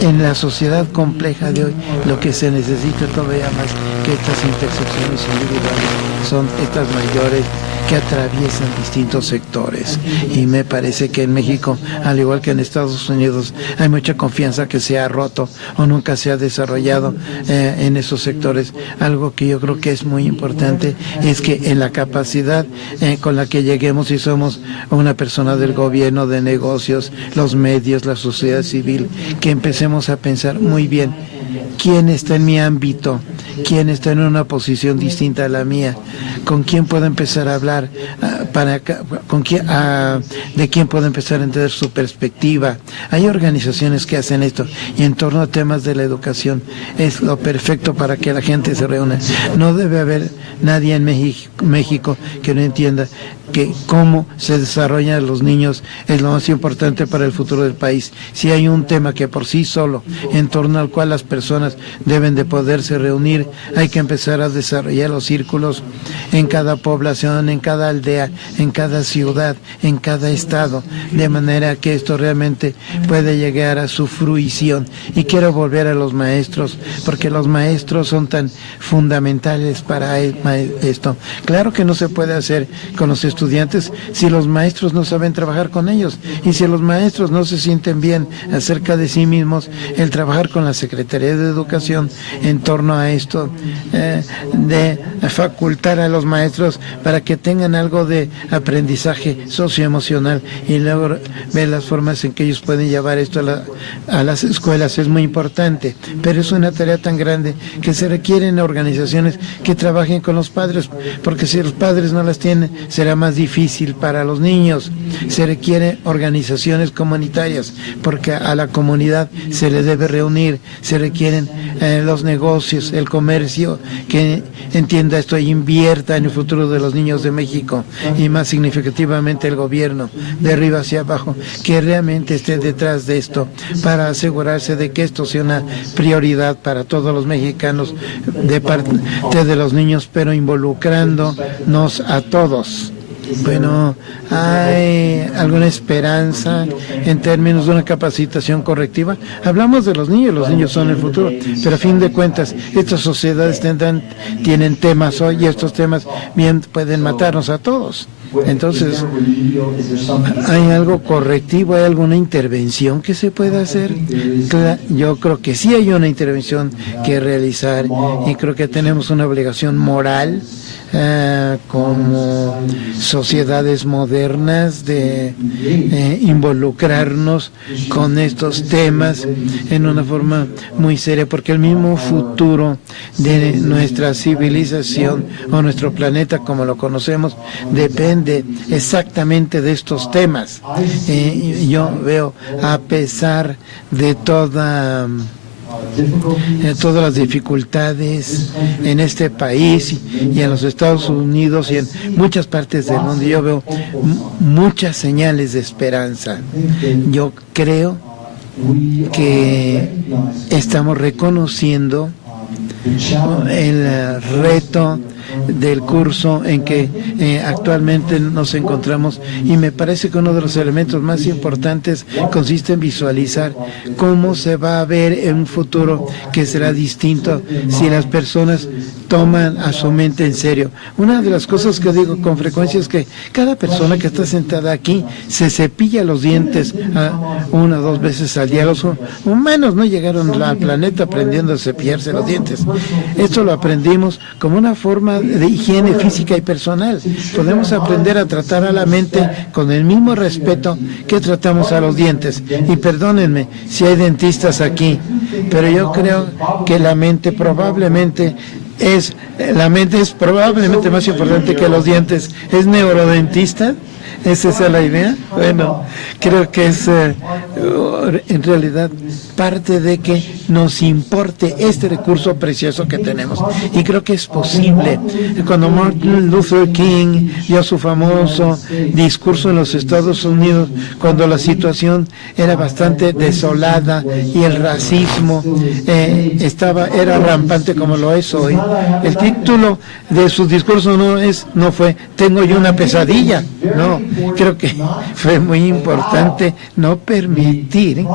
en la sociedad compleja de hoy, lo que se necesita todavía más que estas intersecciones individuales son estas mayores que atraviesan distintos sectores. Y me parece que en México, al igual que en Estados Unidos, hay mucha confianza que se ha roto o nunca se ha desarrollado en esos sectores. Algo que yo creo que es muy importante es que en la capacidad con la que lleguemos, si somos una persona del gobierno, de negocios, los medios, la sociedad civil, que empecemos a pensar muy bien quién está en mi ámbito, quién está en una posición distinta a la mía, con quién puedo empezar a hablar, de quién puedo empezar a entender su perspectiva. Hay organizaciones que hacen esto y en torno a temas de la educación es lo perfecto para que la gente se reúna. No debe haber nadie en México que no entienda que cómo se desarrollan los niños es lo más importante para el futuro del país. Si hay un tema que por sí solo, en torno al cual las personas deben de poderse reunir, hay que empezar a desarrollar los círculos en cada población, en cada aldea, en cada ciudad, en cada estado, de manera que esto realmente puede llegar a su fruición. Y quiero volver a los maestros, porque los maestros son tan fundamentales para esto. Claro que no se puede hacer con los estudiantes si los maestros no saben trabajar con ellos, y si los maestros no se sienten bien acerca de sí mismos. El trabajar con la Secretaría de Educación en torno a esto, de facultar a los maestros para que tengan algo de aprendizaje socioemocional y luego ver las formas en que ellos pueden llevar esto a las escuelas, es muy importante. Pero es una tarea tan grande que se requieren organizaciones que trabajen con los padres, porque si los padres no las tienen, será más difícil para los niños. Se requieren organizaciones comunitarias, porque a la comunidad se le debe reunir. Se requieren los negocios, el comercio, que entienda esto e invierta en el futuro de los niños de México, y más significativamente el gobierno, de arriba hacia abajo, que realmente esté detrás de esto para asegurarse de que esto sea una prioridad para todos los mexicanos de parte de los niños, pero involucrándonos a todos. Bueno, ¿hay alguna esperanza en términos de una capacitación correctiva? Hablamos de los niños son el futuro, pero a fin de cuentas, estas sociedades tienen temas hoy, y estos temas bien pueden matarnos a todos. Entonces, ¿hay algo correctivo? ¿Hay alguna intervención que se pueda hacer? Yo creo que sí hay una intervención que realizar, y creo que tenemos una obligación moral como sociedades modernas de involucrarnos con estos temas en una forma muy seria, porque el mismo futuro de nuestra civilización o nuestro planeta como lo conocemos depende exactamente de estos temas. Yo veo, a pesar de todas las dificultades en este país y en los Estados Unidos y en muchas partes del mundo, yo veo muchas señales de esperanza. Yo creo que estamos reconociendo el reto del curso en que actualmente nos encontramos, y me parece que uno de los elementos más importantes consiste en visualizar cómo se va a ver en un futuro que será distinto si las personas toman a su mente en serio. Una de las cosas que digo con frecuencia es que cada persona que está sentada aquí se cepilla los dientes 1 o 2 veces al día. Los humanos no llegaron al planeta aprendiendo a cepillarse los dientes. Esto lo aprendimos como una forma de higiene física y personal. Podemos aprender a tratar a la mente con el mismo respeto que tratamos a los dientes. Y perdónenme si hay dentistas aquí, pero yo creo que la mente probablemente es probablemente más importante que los dientes. ¿Es neurodentista? ¿Es esa la idea? Bueno, creo que es en realidad parte de que nos importe este recurso precioso que tenemos. Y creo que es posible. Cuando Martin Luther King dio su famoso discurso en los Estados Unidos, cuando la situación era bastante desolada y el racismo era rampante como lo es hoy, el título de su discurso no fue "Tengo yo una pesadilla", no. Creo que fue muy importante no permitir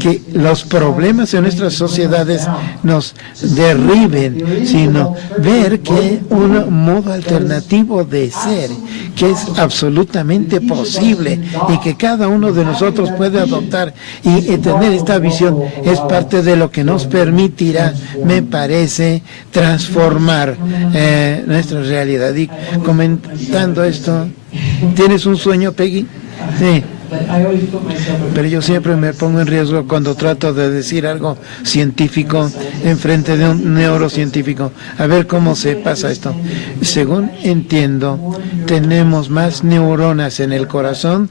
que los problemas en nuestras sociedades nos derriben, sino ver que un modo alternativo de ser, que es absolutamente posible y que cada uno de nosotros puede adoptar y tener esta visión, es parte de lo que nos permitirá, me parece, transformar nuestra realidad. Y comentando esto, ¿tienes un sueño, Peggy? Sí. Pero yo siempre me pongo en riesgo cuando trato de decir algo científico en frente de un neurocientífico. A ver cómo se pasa esto. Según entiendo, tenemos más neuronas en el corazón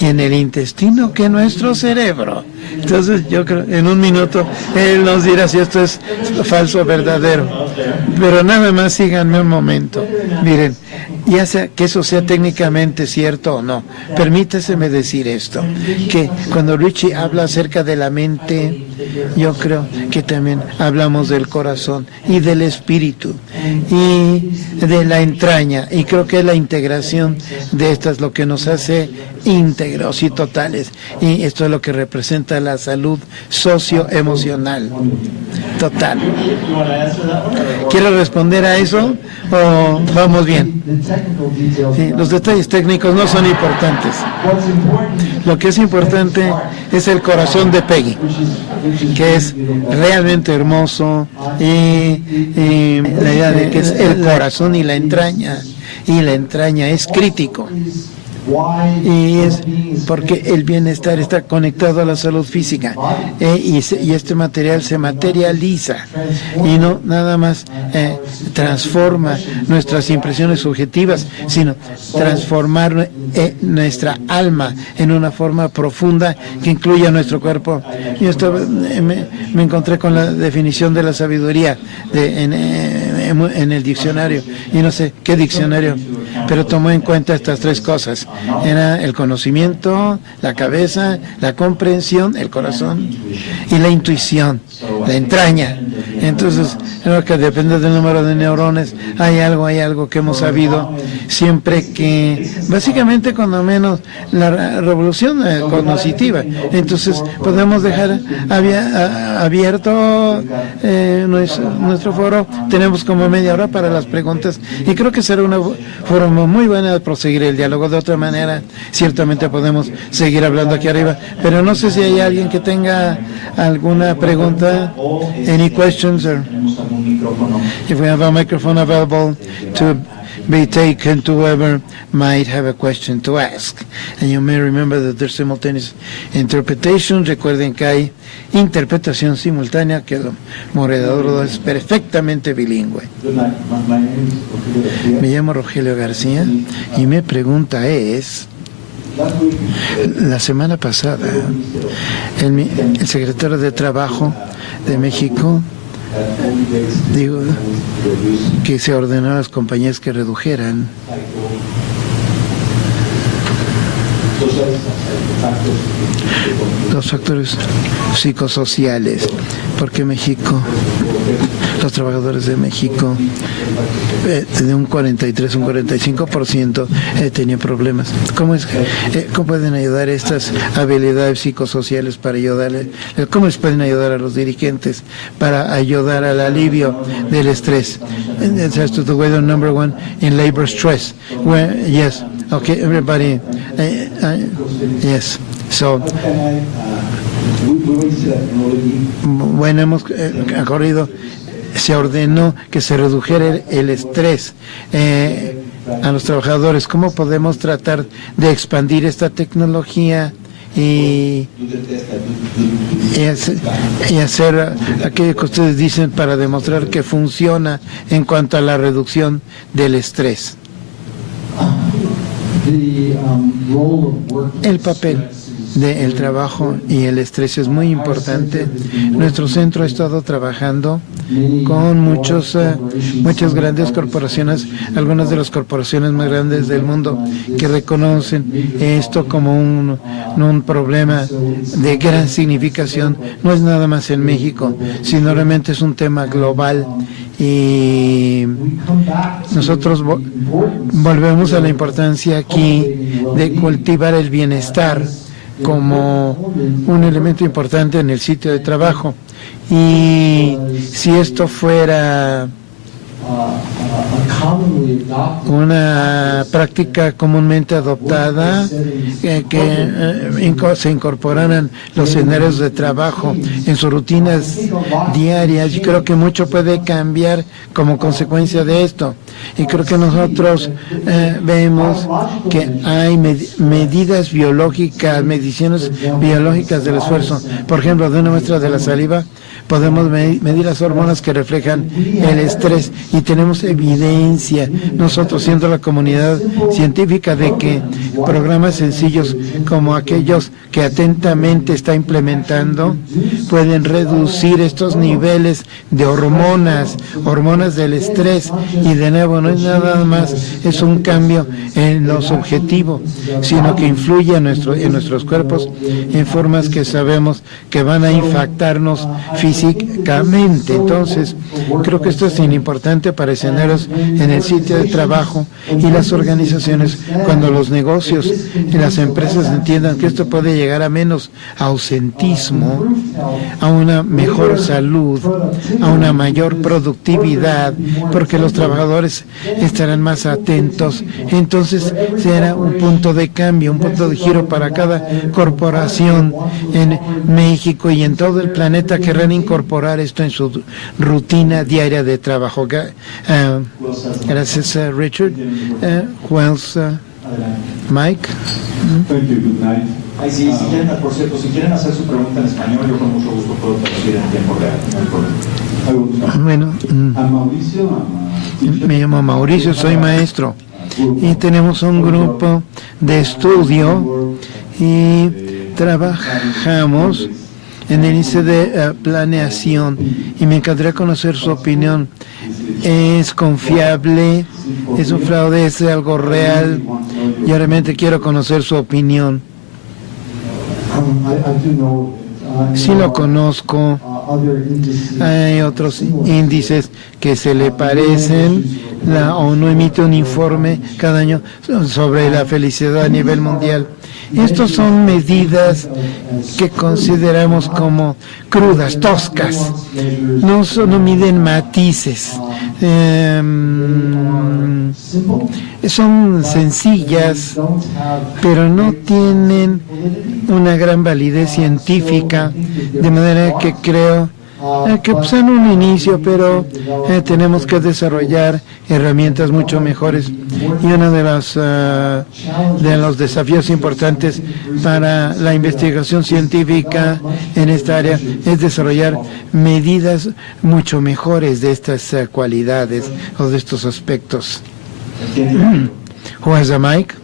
y en el intestino que nuestro cerebro. Entonces yo creo, en un minuto, él nos dirá si esto es falso o verdadero. Pero nada más síganme un momento. Miren, ya sea que eso sea técnicamente cierto o no, permítaseme decir esto, que cuando Richie habla acerca de la mente, yo creo que también hablamos del corazón y del espíritu y de la entraña, y creo que la integración de estas lo que nos hace íntegros y totales, y esto es lo que representa la salud socioemocional total. ¿Quiere responder a eso o vamos bien? Sí, los detalles técnicos no son importantes. Lo que es importante es el corazón de Peggy, que es realmente hermoso, y la idea de que es el corazón y la entraña es crítico. Y es porque el bienestar está conectado a la salud física, y este material se materializa y no nada más transforma nuestras impresiones subjetivas, sino transformar nuestra alma en una forma profunda que incluya nuestro cuerpo. Yo me encontré con la definición de la sabiduría en el diccionario, y no sé qué diccionario, pero tomó en cuenta estas 3 cosas. Era el conocimiento, la cabeza, la comprensión, el corazón, y la intuición, la entraña. Entonces, creo que depende del número de neurones, hay algo que hemos sabido siempre, que básicamente cuando menos la revolución cognitiva. Entonces podemos dejar abierto nuestro foro. Tenemos como media hora para las preguntas, y creo que será una forma muy buena de proseguir el diálogo. De otra manera, ciertamente podemos seguir hablando aquí arriba, pero no sé si hay alguien que tenga alguna pregunta. Any questions? Or if we have a microphone available to be taken to whoever might have a question to ask. And you may remember that there's simultaneous interpretation. Recuerden que hay interpretación simultánea, que el moderador es perfectamente bilingüe. Me llamo Rogelio García y mi pregunta es: la semana pasada el secretario de Trabajo de México digo que se ordenó a las compañías que redujeran los factores psicosociales, porque México los trabajadores de México, de un 43, un 45% tenían problemas. ¿Cómo pueden ayudar estas habilidades psicosociales para ayudarle? ¿Cómo les pueden ayudar a los dirigentes para ayudar al alivio del estrés? That's the way number one in labor stress. Yes, okay, everybody, yes. So, bueno, hemos corrido. Se ordenó que se redujera el estrés a los trabajadores. ¿Cómo podemos tratar de expandir esta tecnología y hacer aquello que ustedes dicen para demostrar que funciona en cuanto a la reducción del estrés? El papel del trabajo y el estrés es muy importante. Nuestro centro ha estado trabajando con muchas grandes corporaciones, algunas de las corporaciones más grandes del mundo, que reconocen esto como un problema de gran significación. No es nada más en México, sino realmente es un tema global. Y nosotros volvemos a la importancia aquí de cultivar el bienestar como un elemento importante en el sitio de trabajo. Y si esto fuera una práctica comúnmente adoptada, se incorporaran los escenarios de trabajo en sus rutinas diarias, yo creo que mucho puede cambiar como consecuencia de esto. Y creo que nosotros vemos que hay medidas biológicas, mediciones biológicas del esfuerzo. Por ejemplo, de una muestra de la saliva podemos medir las hormonas que reflejan el estrés, y tenemos evidencia, nosotros siendo la comunidad científica, de que programas sencillos como aquellos que atentamente está implementando pueden reducir estos niveles de hormonas del estrés. Y de nuevo, no es nada más, es un cambio en lo subjetivo, sino que influye en nuestros cuerpos en formas que sabemos que van a impactarnos físicamente. Entonces, creo que esto es importante para escenarios en el sitio de trabajo y las organizaciones, cuando los negocios y las empresas entiendan que esto puede llegar a menos ausentismo, a una mejor salud, a una mayor productividad, porque los trabajadores estarán más atentos. Entonces será un punto de cambio, un punto de giro para cada corporación en México y en todo el planeta. Querrán incorporar esto en su rutina diaria de trabajo. Gracias, Richard. Who else? Mike. Thank you. Good night. Sí, por cierto, si quieren hacer su pregunta en español, yo con mucho gusto puedo traducir en tiempo real. No hay problema. Bueno, me llamo Mauricio, soy maestro y tenemos un grupo de estudio y trabajamos en el índice de planeación, y me encantaría conocer su opinión. ¿Es confiable? ¿Es un fraude? ¿Es algo real? Yo realmente quiero conocer su opinión. Sí lo conozco. Hay otros índices que se le parecen. La ONU emite un informe cada año sobre la felicidad a nivel mundial. Estos son medidas que consideramos como crudas, toscas. No miden matices. Son sencillas, pero no tienen una gran validez científica, de manera que creo que pues en un inicio, pero tenemos que desarrollar herramientas mucho mejores. Y uno de los desafíos importantes para la investigación científica en esta área es desarrollar medidas mucho mejores de estas cualidades o de estos aspectos. Who has a mic?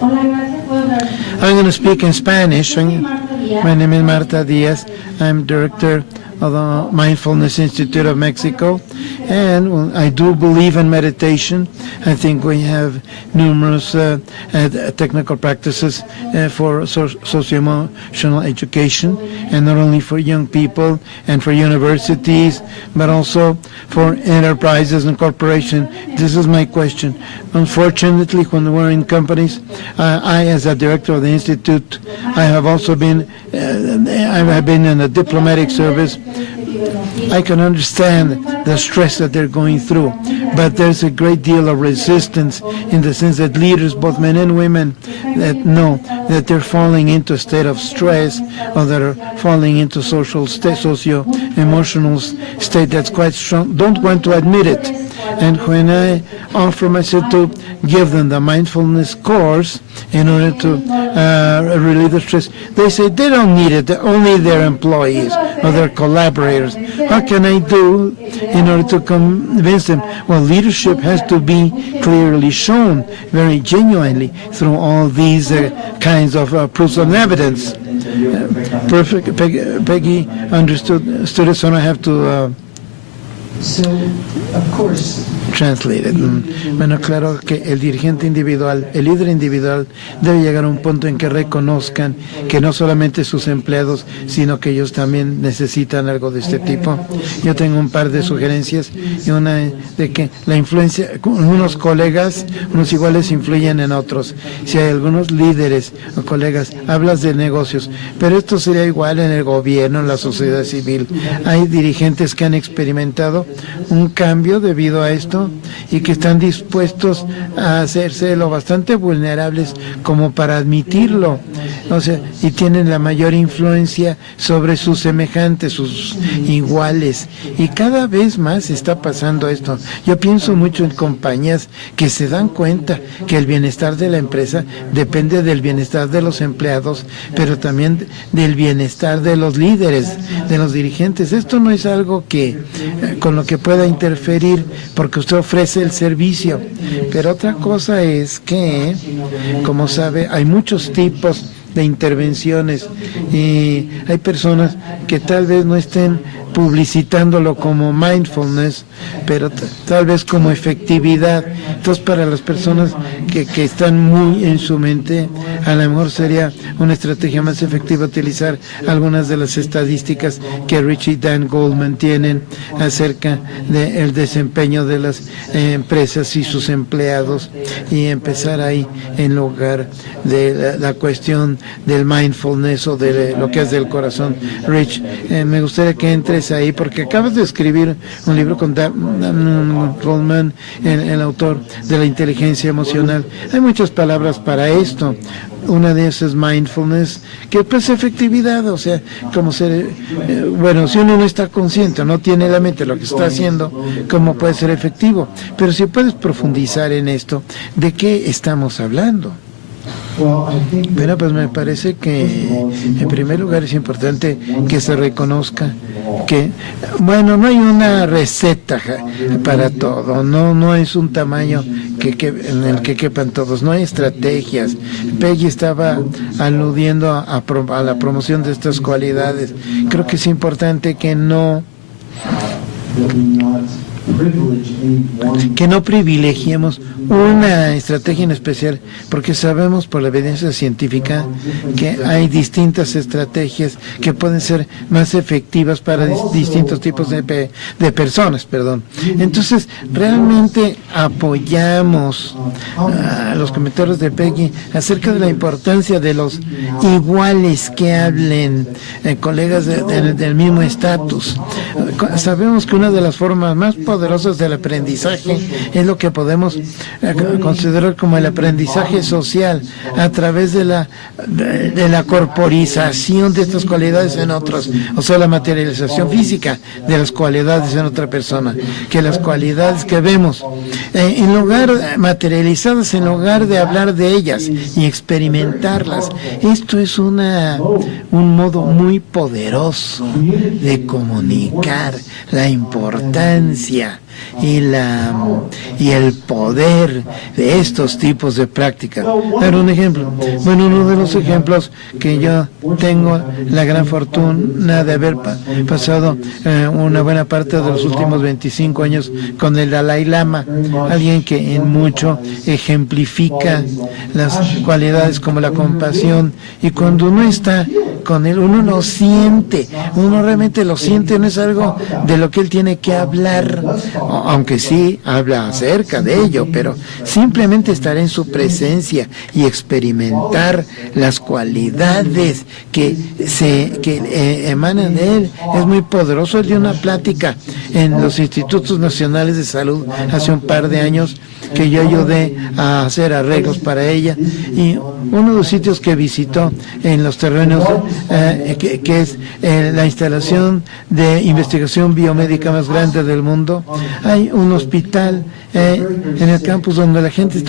Hola, gracias por hablar. I'm going to speak in Spanish. My name is Marta Diaz. I'm director of the Mindfulness Institute of Mexico, and I do believe in meditation. I think we have numerous technical practices for socio-emotional education, and not only for young people and for universities, but also for enterprises and corporations. This is my question. Unfortunately, when we're in companies, I, as a director of the Institute, I have also been, I have been in the diplomatic service. I can understand the stress that they're going through, but there's a great deal of resistance in the sense that leaders, both men and women, that know that they're falling into a state of stress, or that are falling into socio-emotional state that's quite strong, don't want to admit it. And when I offer myself to give them the mindfulness course in order to relieve the stress, they say they don't need it, only their employees or their collaborators. What can I do in order to convince them? Well, leadership has to be clearly shown, very genuinely, through all these kinds of proofs of evidence. Perfect. Peggy understood it, so I have to So, of course, translated. Bueno, claro que el dirigente individual, el líder individual, debe llegar a un punto en que reconozcan que no solamente sus empleados, sino que ellos también necesitan algo de este tipo. Yo tengo un par de sugerencias, y una de que la influencia, unos colegas, unos iguales influyen en otros. Si hay algunos líderes o colegas, hablas de negocios, pero esto sería igual en el gobierno, en la sociedad civil. Hay dirigentes que han experimentado un cambio debido a esto y que están dispuestos a hacerse lo bastante vulnerables como para admitirlo, o sea, y tienen la mayor influencia sobre sus semejantes, sus iguales, y cada vez más está pasando esto. Yo pienso mucho en compañías que se dan cuenta que el bienestar de la empresa depende del bienestar de los empleados, pero también del bienestar de los líderes, de los dirigentes. Esto no es algo que con lo que pueda interferir, porque usted ofrece el servicio, pero otra cosa es que, como sabe, hay muchos tipos de intervenciones y hay personas que tal vez no estén publicitándolo como mindfulness, pero tal vez como efectividad. Entonces, para las personas que están muy en su mente, a lo mejor sería una estrategia más efectiva utilizar algunas de las estadísticas que Rich y Dan Goldman tienen acerca del desempeño de las empresas y sus empleados, y empezar ahí en lugar de la cuestión del mindfulness o de lo que es del corazón. Rich, me gustaría que entres ahí, porque acabas de escribir un libro con Dan Goldman, el autor de la inteligencia emocional. Hay muchas palabras para esto. Una de esas es mindfulness, que pues efectividad, o sea, como ser, bueno, si uno no está consciente, no tiene la mente lo que está haciendo, ¿cómo puede ser efectivo? Pero si puedes profundizar en esto, ¿de qué estamos hablando? Bueno, pues me parece que en primer lugar es importante que se reconozca que, bueno, no hay una receta para todo, no es un tamaño en el que quepan todos, no hay estrategias. Peggy estaba aludiendo a la promoción de estas cualidades. Creo que es importante que no privilegiemos una estrategia en especial, porque sabemos por la evidencia científica que hay distintas estrategias que pueden ser más efectivas para distintos tipos de personas, perdón. Entonces, realmente apoyamos a los comentarios de Peggy acerca de la importancia de los iguales que hablen, colegas del mismo estatus. Sabemos que una de las formas más poderosas del aprendizaje es lo que podemos considerar como el aprendizaje social, a través de la corporización de estas cualidades en otros, o sea, la materialización física de las cualidades en otra persona, que las cualidades que vemos materializadas, en lugar de hablar de ellas y experimentarlas. Esto es un modo muy poderoso de comunicar la importancia eficacia y el poder de estos tipos de prácticas. Dar un ejemplo. Bueno, uno de los ejemplos que yo tengo la gran fortuna de haber pasado una buena parte de los últimos 25 años con el Dalai Lama, alguien que en mucho ejemplifica las cualidades como la compasión, y cuando uno está con él, uno lo siente, uno realmente lo siente, no es algo de lo que él tiene que hablar, aunque sí habla acerca de ello, pero simplemente estar en su presencia y experimentar las cualidades que emanan de él es muy poderoso. Él dio una plática en los Institutos Nacionales de Salud hace un par de años que yo ayudé a hacer arreglos para ella, y uno de los sitios que visitó en los terrenos que es la instalación de investigación biomédica más grande del mundo, hay un hospital en el campus donde la gente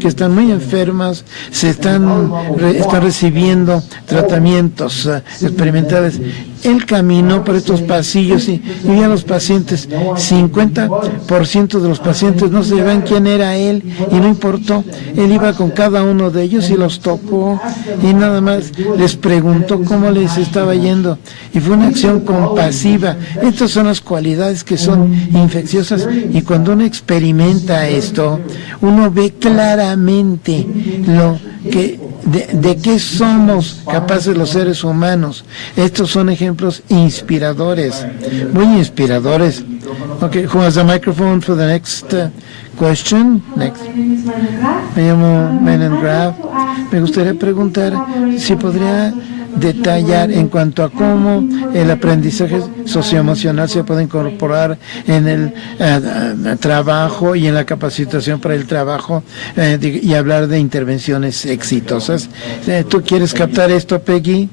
que están muy enfermas, están recibiendo tratamientos experimentales. Él caminó por estos pasillos y vio a los pacientes. 50% de los pacientes no sabían quién era él, y no importó. Él iba con cada uno de ellos y los tocó y nada más les preguntó cómo les estaba yendo. Y fue una acción compasiva. Estas son las cualidades que son infecciosas, y cuando uno experimenta esto, uno ve claramente lo que de qué somos capaces los seres humanos. Estos son ejemplos inspiradores, muy inspiradores. Okay, who has the microphone for the next question? Next. Me llamo Menon Graf. Me gustaría preguntar si podría detallar en cuanto a cómo el aprendizaje socioemocional se puede incorporar en el trabajo y en la capacitación para el trabajo, y hablar de intervenciones exitosas. ¿Tú quieres captar esto, Peggy?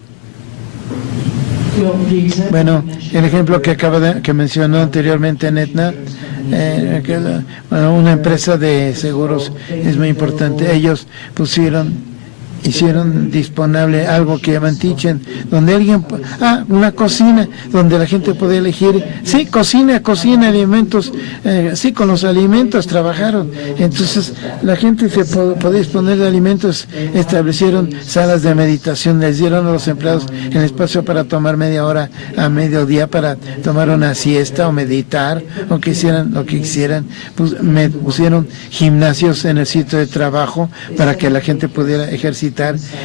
Bueno, el ejemplo que mencionó anteriormente Netna, una empresa de seguros es muy importante. Ellos hicieron disponible algo que llaman Teach-In, donde alguien, una cocina, donde la gente podía elegir, sí, cocina alimentos, sí, con los alimentos trabajaron. Entonces, la gente se podía disponer de alimentos, establecieron salas de meditación, les dieron a los empleados el espacio para tomar media hora a mediodía para tomar una siesta o meditar, o que hicieran lo que quisieran. Pusieron gimnasios en el sitio de trabajo para que la gente pudiera ejercitar,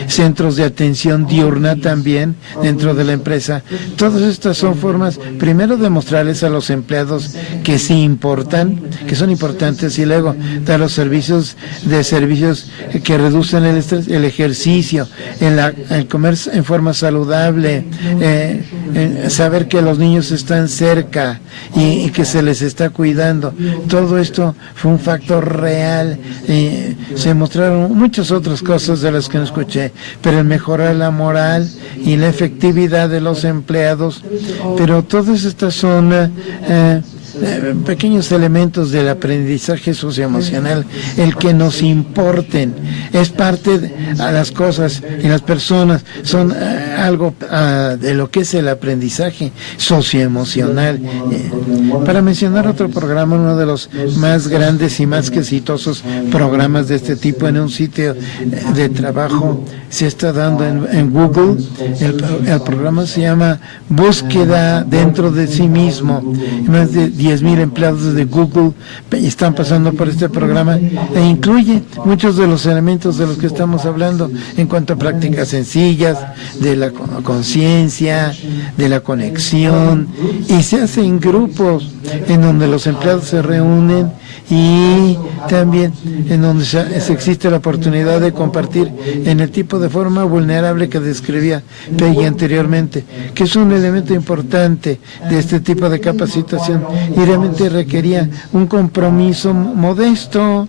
centros de atención diurna también dentro de la empresa. Todas estas son formas, primero, de mostrarles a los empleados que sí importan, que son importantes, y luego dar los servicios que reducen el estrés, el ejercicio, el comer en forma saludable, saber que los niños están cerca y que se les está cuidando. Todo esto fue un factor real. Se mostraron muchas otras cosas de las que no escuché, pero el mejorar la moral y la efectividad de los empleados. Pero todas estas son pequeños elementos del aprendizaje socioemocional, el que nos importen, es parte de las cosas, y las personas son algo de lo que es el aprendizaje socioemocional. Para mencionar otro programa, uno de los más grandes y más exitosos programas de este tipo en un sitio de trabajo se está dando en Google. El programa se llama Búsqueda dentro de sí mismo. Más de 10,000 empleados de Google están pasando por este programa, e incluye muchos de los elementos de los que estamos hablando en cuanto a prácticas sencillas de la conciencia, de la conexión, y se hace en grupos en donde los empleados se reúnen, y también en donde se existe la oportunidad de compartir en el tipo de forma vulnerable que describía Peggy anteriormente, que es un elemento importante de este tipo de capacitación, y realmente requería un compromiso modesto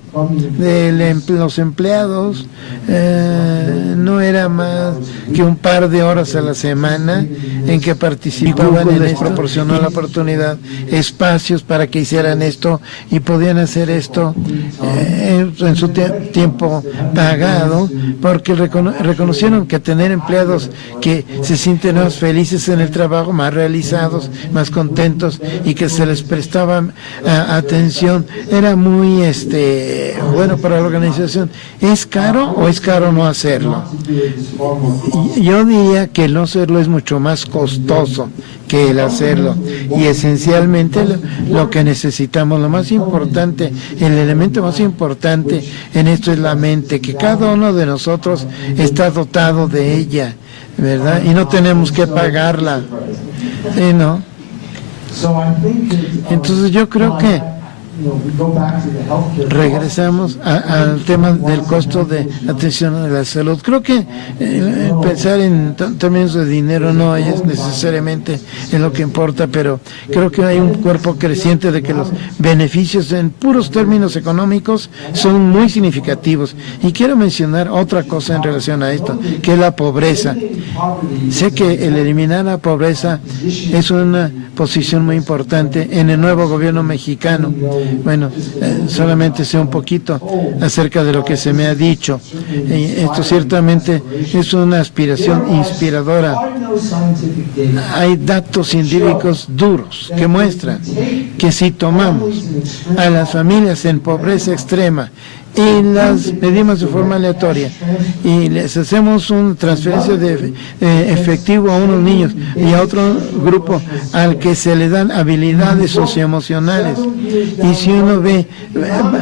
de los empleados. No era más que un par de horas a la semana en que participaban. Les proporcionó la oportunidad, espacios para que hicieran esto, y podían hacer esto en su tiempo pagado, porque reconocieron que tener empleados que se sienten más felices en el trabajo, más realizados, más contentos y que se les prestaba atención era muy bueno para la organización. ¿Es caro o es caro no hacerlo? Yo diría que el no hacerlo es mucho más costoso que el hacerlo, y esencialmente lo que necesitamos, lo más importante, el elemento más importante en esto es la mente, que cada uno de nosotros está dotado de ella, ¿verdad? Y no tenemos que pagarla, ¿sí, no? Entonces yo creo que regresamos al tema del costo de atención a la salud. Creo que pensar en términos de dinero no es necesariamente en lo que importa, pero creo que hay un cuerpo creciente de que los beneficios en puros términos económicos son muy significativos. Y quiero mencionar otra cosa en relación a esto, que es la pobreza. Sé que el eliminar la pobreza es una posición muy importante en el nuevo gobierno mexicano. Bueno, solamente sé un poquito acerca de lo que se me ha dicho. Esto ciertamente es una aspiración inspiradora. Hay datos científicos duros que muestran que si tomamos a las familias en pobreza extrema y las medimos de forma aleatoria y les hacemos una transferencia de efectivo a unos niños y a otro grupo al que se le dan habilidades socioemocionales, y si uno ve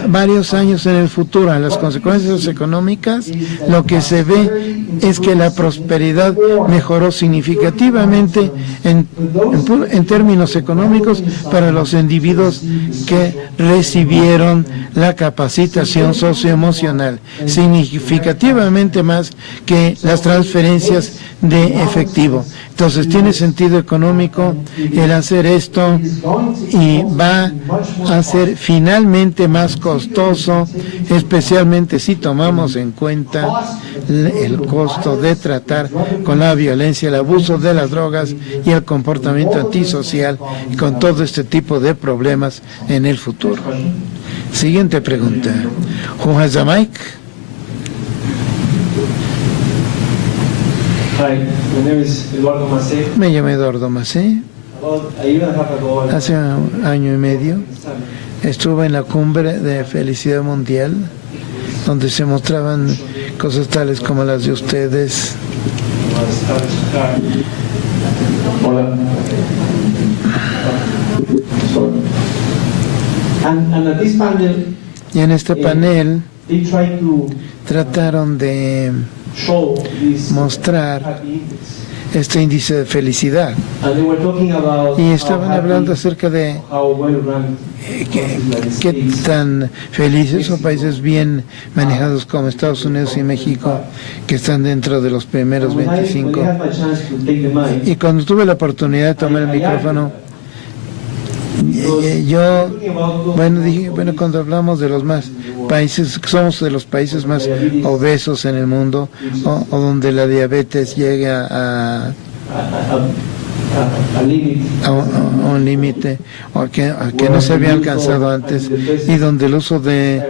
varios años en el futuro a las consecuencias económicas, lo que se ve es que la prosperidad mejoró significativamente en términos económicos para los individuos que recibieron la capacitación socioemocional, significativamente más que las transferencias de efectivo. Entonces tiene sentido económico el hacer esto, y va a ser finalmente más costoso, especialmente si tomamos en cuenta el costo de tratar con la violencia, el abuso de las drogas y el comportamiento antisocial, y con todo este tipo de problemas en el futuro. Siguiente pregunta. Who has the mic? Hi, my name is Eduardo Macé. Me llamo Eduardo Macé. About a year and a half ago, Hace un año y medio estuve en la cumbre de Felicidad Mundial, donde se mostraban cosas tales como las de ustedes. Hola. And at this panel, Y en este panel they try to trataron de show this mostrar happy index. este índice de felicidad, And they were talking about y estaban hablando acerca de how well run qué tan felices son países bien manejados como Estados Unidos y México, que están dentro de los primeros 25. Y cuando tuve la oportunidad de tomar el micrófono, yo, dije, cuando hablamos de los más países, somos de los países más obesos en el mundo, o donde la diabetes llega a un límite o que no se había alcanzado antes, y donde el uso de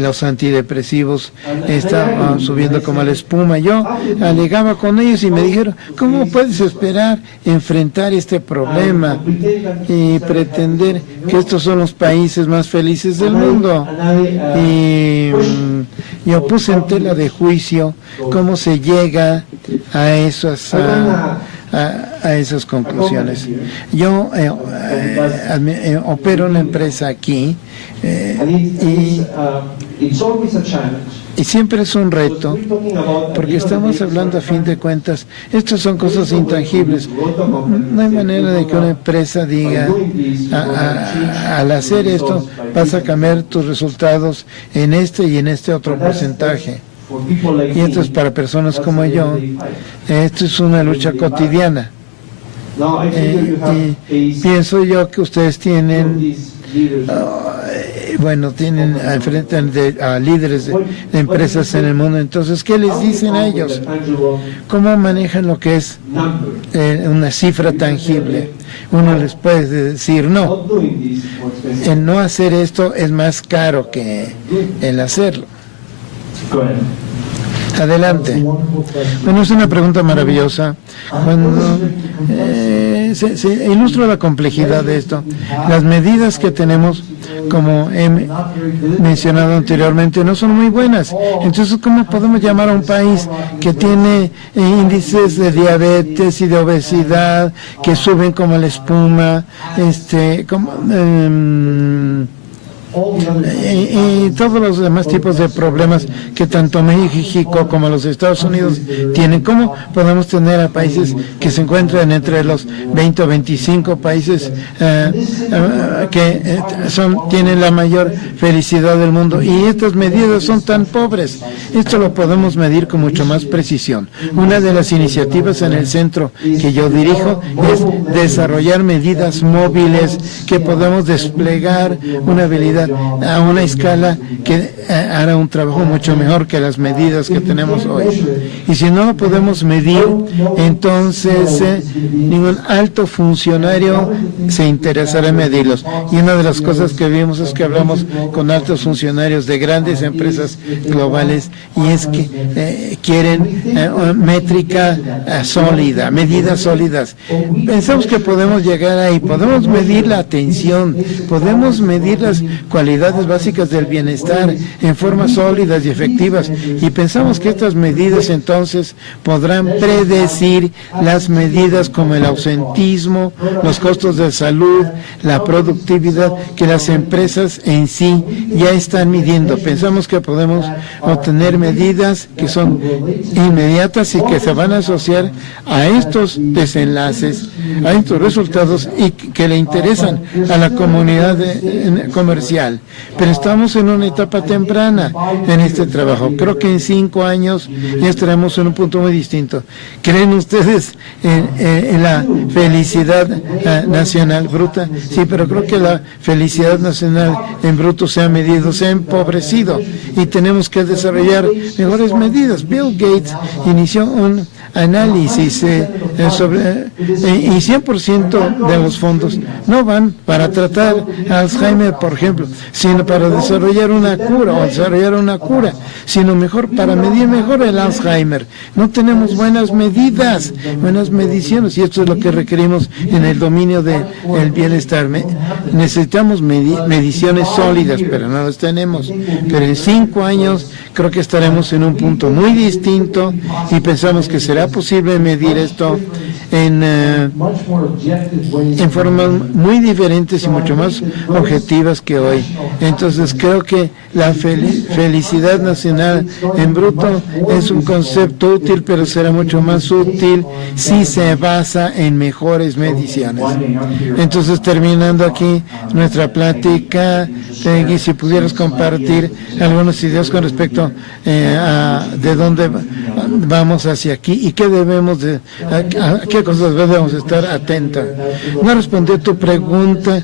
los antidepresivos está subiendo como la espuma. Yo alegaba con ellos y me dijeron, ¿cómo puedes esperar enfrentar este problema y pretender que estos son los países más felices del mundo? Y yo puse en tela de juicio cómo se llega a esas conclusiones. Yo opero una empresa aquí, y siempre es un reto, porque estamos hablando, a fin de cuentas, estas son cosas intangibles. No hay manera de que una empresa diga, al hacer esto vas a cambiar tus resultados en este y en este otro porcentaje. Y esto es para personas como yo, esto es una lucha cotidiana. Y pienso yo que ustedes tienen, tienen enfrente a líderes de empresas en el mundo. Entonces, ¿qué les dicen a ellos? ¿Cómo manejan lo que es una cifra tangible? Uno les puede decir, no, el no hacer esto es más caro que el hacerlo. Go ahead. Adelante. Bueno, es una pregunta maravillosa. Cuando se ilustra la complejidad de esto, las medidas que tenemos, como he mencionado anteriormente, no son muy buenas. Entonces, ¿cómo podemos llamar a un país que tiene índices de diabetes y de obesidad que suben como la espuma, y todos los demás tipos de problemas que tanto México como los Estados Unidos tienen? ¿Cómo podemos tener a países que se encuentran entre los 20 o 25 países que tienen la mayor felicidad del mundo, y estas medidas son tan pobres? Esto lo podemos medir con mucho más precisión. Una de las iniciativas en el centro que yo dirijo es desarrollar medidas móviles que podemos desplegar una habilidad a una escala que hará un trabajo mucho mejor que las medidas que tenemos hoy. Y si no lo podemos medir, entonces ningún alto funcionario se interesará en medirlos. Y una de las cosas que vimos es que hablamos con altos funcionarios de grandes empresas globales, y es que quieren métrica sólida, medidas sólidas. Pensamos que podemos llegar ahí, podemos medir la atención, podemos medir las cualidades básicas del bienestar en formas sólidas y efectivas, y pensamos que estas medidas entonces podrán predecir las medidas como el ausentismo, los costos de salud, la productividad, que las empresas en sí ya están midiendo. Pensamos que podemos obtener medidas que son inmediatas y que se van a asociar a estos desenlaces, a estos resultados, y que le interesan a la comunidad comercial. Pero estamos en una etapa temprana en este trabajo. Creo que en 5 años ya estaremos en un punto muy distinto. ¿Creen ustedes en la felicidad nacional bruta? Sí, pero creo que la felicidad nacional en bruto se ha medido, se ha empobrecido, y tenemos que desarrollar mejores medidas. Bill Gates inició un análisis sobre y 100% de los fondos no van para tratar Alzheimer, por ejemplo, sino para desarrollar una cura, sino mejor para medir mejor el Alzheimer. No tenemos buenas medidas, buenas mediciones, y esto es lo que requerimos en el dominio del bienestar. Necesitamos mediciones sólidas, pero no las tenemos. Pero en 5 años creo que estaremos en un punto muy distinto, y pensamos que será posible medir esto en formas muy diferentes y mucho más objetivas que hoy. Entonces creo que la felicidad nacional en bruto es un concepto útil, pero será mucho más útil si se basa en mejores mediciones. Entonces, terminando aquí nuestra plática, Peggy, si pudieras compartir algunas ideas con respecto a de dónde vamos hacia aquí y qué debemos de, a qué cosas debemos estar atentos. No respondí a tu pregunta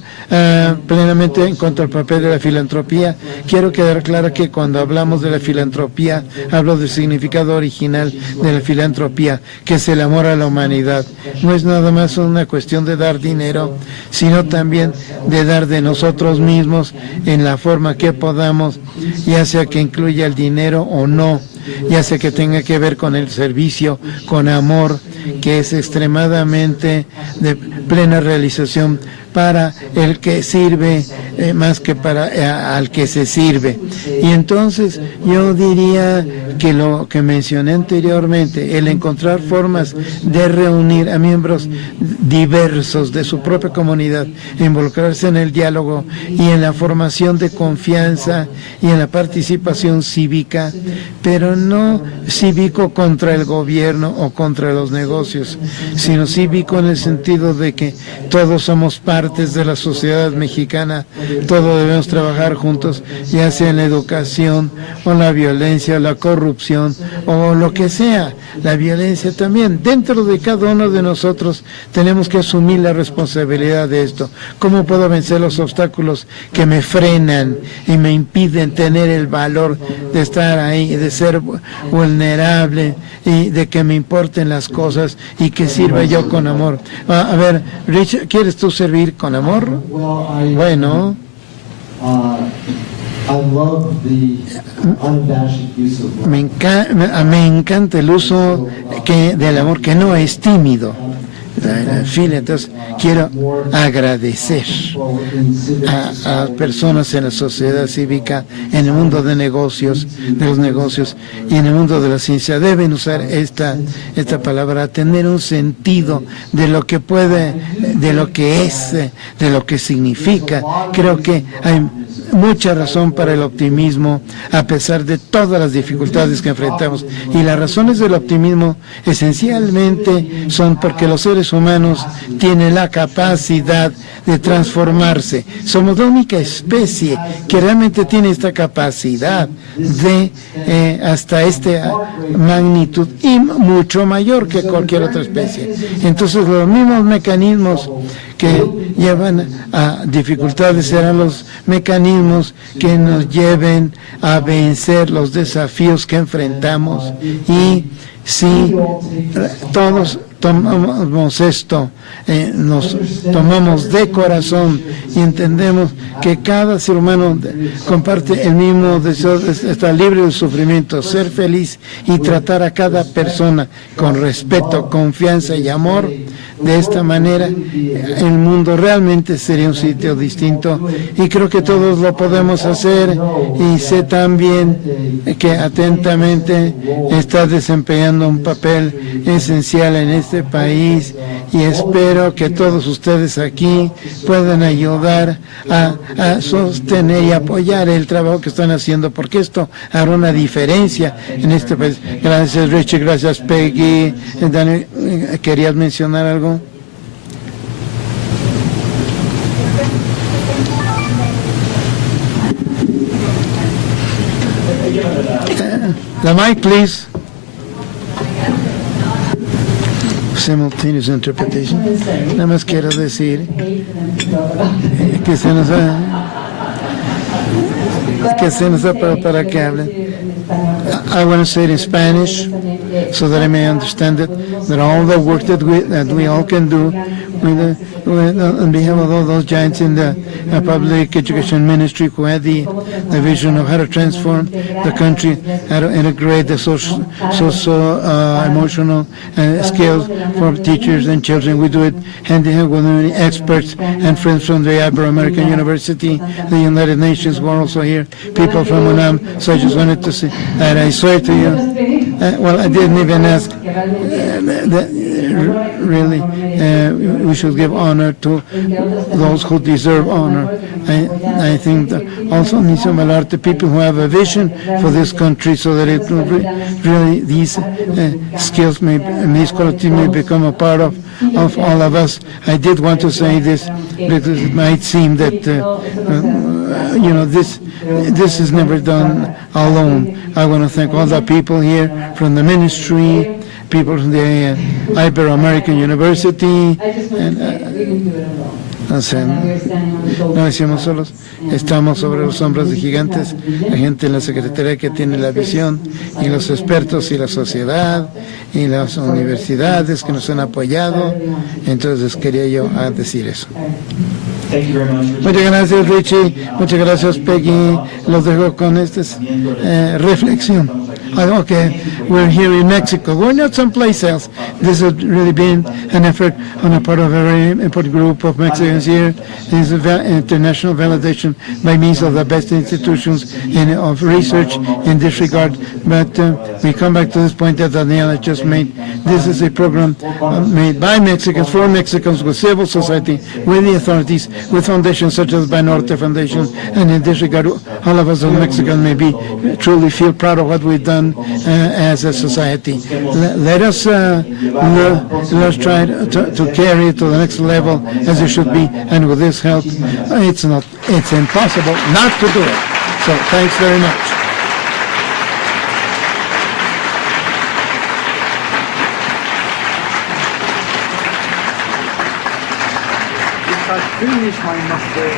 plenamente en cuanto al papel de la filantropía. Quiero quedar claro que cuando hablamos de la filantropía, hablo del significado original de la filantropía, que es el amor a la humanidad. No es nada más una cuestión de dar dinero, sino también de dar de nosotros mismos en la forma que podamos, ya sea que incluya el dinero o no, ya sea que tenga que ver con el servicio, con amor, que es extremadamente de plena realización para el que sirve más que para al que se sirve. Y entonces yo diría que lo que mencioné anteriormente, el encontrar formas de reunir a miembros diversos de su propia comunidad, involucrarse en el diálogo y en la formación de confianza y en la participación cívica, pero no cívico contra el gobierno o contra los negocios, sino cívico en el sentido de que todos somos partes de la sociedad mexicana, todos debemos trabajar juntos, ya sea en la educación o la violencia, la corrupción o lo que sea, la violencia también. Dentro de cada uno de nosotros tenemos que asumir la responsabilidad de esto. ¿Cómo puedo vencer los obstáculos que me frenan y me impiden tener el valor de estar ahí, de ser vulnerable y de que me importen las cosas y que sirva yo con amor? A ver, Rich, ¿quieres tú servir con amor? Bueno, I love the unabashed use of love. Me encanta el uso del amor que no es tímido. En fin, entonces quiero agradecer a personas en la sociedad cívica, en el mundo de los negocios y en el mundo de la ciencia. Deben usar esta palabra, tener un sentido de lo que puede, de lo que es, de lo que significa. Creo que hay mucha razón para el optimismo a pesar de todas las dificultades que enfrentamos, y las razones del optimismo esencialmente son porque los seres humanos tienen la capacidad de transformarse. Somos la única especie que realmente tiene esta capacidad de hasta esta magnitud y mucho mayor que cualquier otra especie. Entonces los mismos mecanismos que llevan a dificultades serán los mecanismos que nos lleven a vencer los desafíos que enfrentamos. Y si todos tomamos esto, nos tomamos de corazón y entendemos que cada ser humano comparte el mismo deseo de estar libre de sufrimiento, ser feliz y tratar a cada persona con respeto, confianza y amor. De esta manera, el mundo realmente sería un sitio distinto, y creo que todos lo podemos hacer, y sé también que atentamente está desempeñando un papel esencial en este país, y espero que todos ustedes aquí puedan ayudar a sostener y apoyar el trabajo que están haciendo, porque esto hará una diferencia en este país. Gracias, Richie, gracias, Peggy. Dani, ¿querías mencionar algo? The mic, please. Simultaneous interpretation. Nada más quiero decir que se nos da para que hablen. I want to say it in Spanish so that I may understand it, that all the work that we all can do on behalf of all those giants in the public education ministry who had the vision of how to transform the country, how to integrate the social emotional skills for teachers and children. We do it hand in hand with many experts and friends from the Ibero-American University, the United Nations who are also here, people from UNAM. So I just wanted to say that I swear to you, well, I didn't even ask, really, we should give honor to those who deserve honor. I think that also needs to alert the people who have a vision for this country, so that it will really these skills and these qualities may become a part of all of us. I did want to say this because it might seem that this is never done alone. I want to thank all the people here from the ministry, people from the Ibero-American University, and no decimos solos, estamos sobre los hombros de gigantes, la gente en la Secretaría que tiene la visión, y los expertos y la sociedad y las universidades que nos han apoyado. Entonces quería yo decir eso. Muchas gracias, Richie. Muchas gracias, Peggy. Los dejo con esta reflexión. Okay, we're here in Mexico. We're not someplace else. This has really been an effort on the part of a very important group of Mexicans here. This is international validation by means of the best institutions of research in this regard. But we come back to this point that Daniela just made. This is a program made by Mexicans, for Mexicans, with civil society, with the authorities, with foundations such as Banorte Foundation. And in this regard, all of us as Mexicans may truly feel proud of what we've done as a society. Let us try to carry it to the next level as it should be, and with this help, it's impossible not to do it. So thanks very much. Finish my master.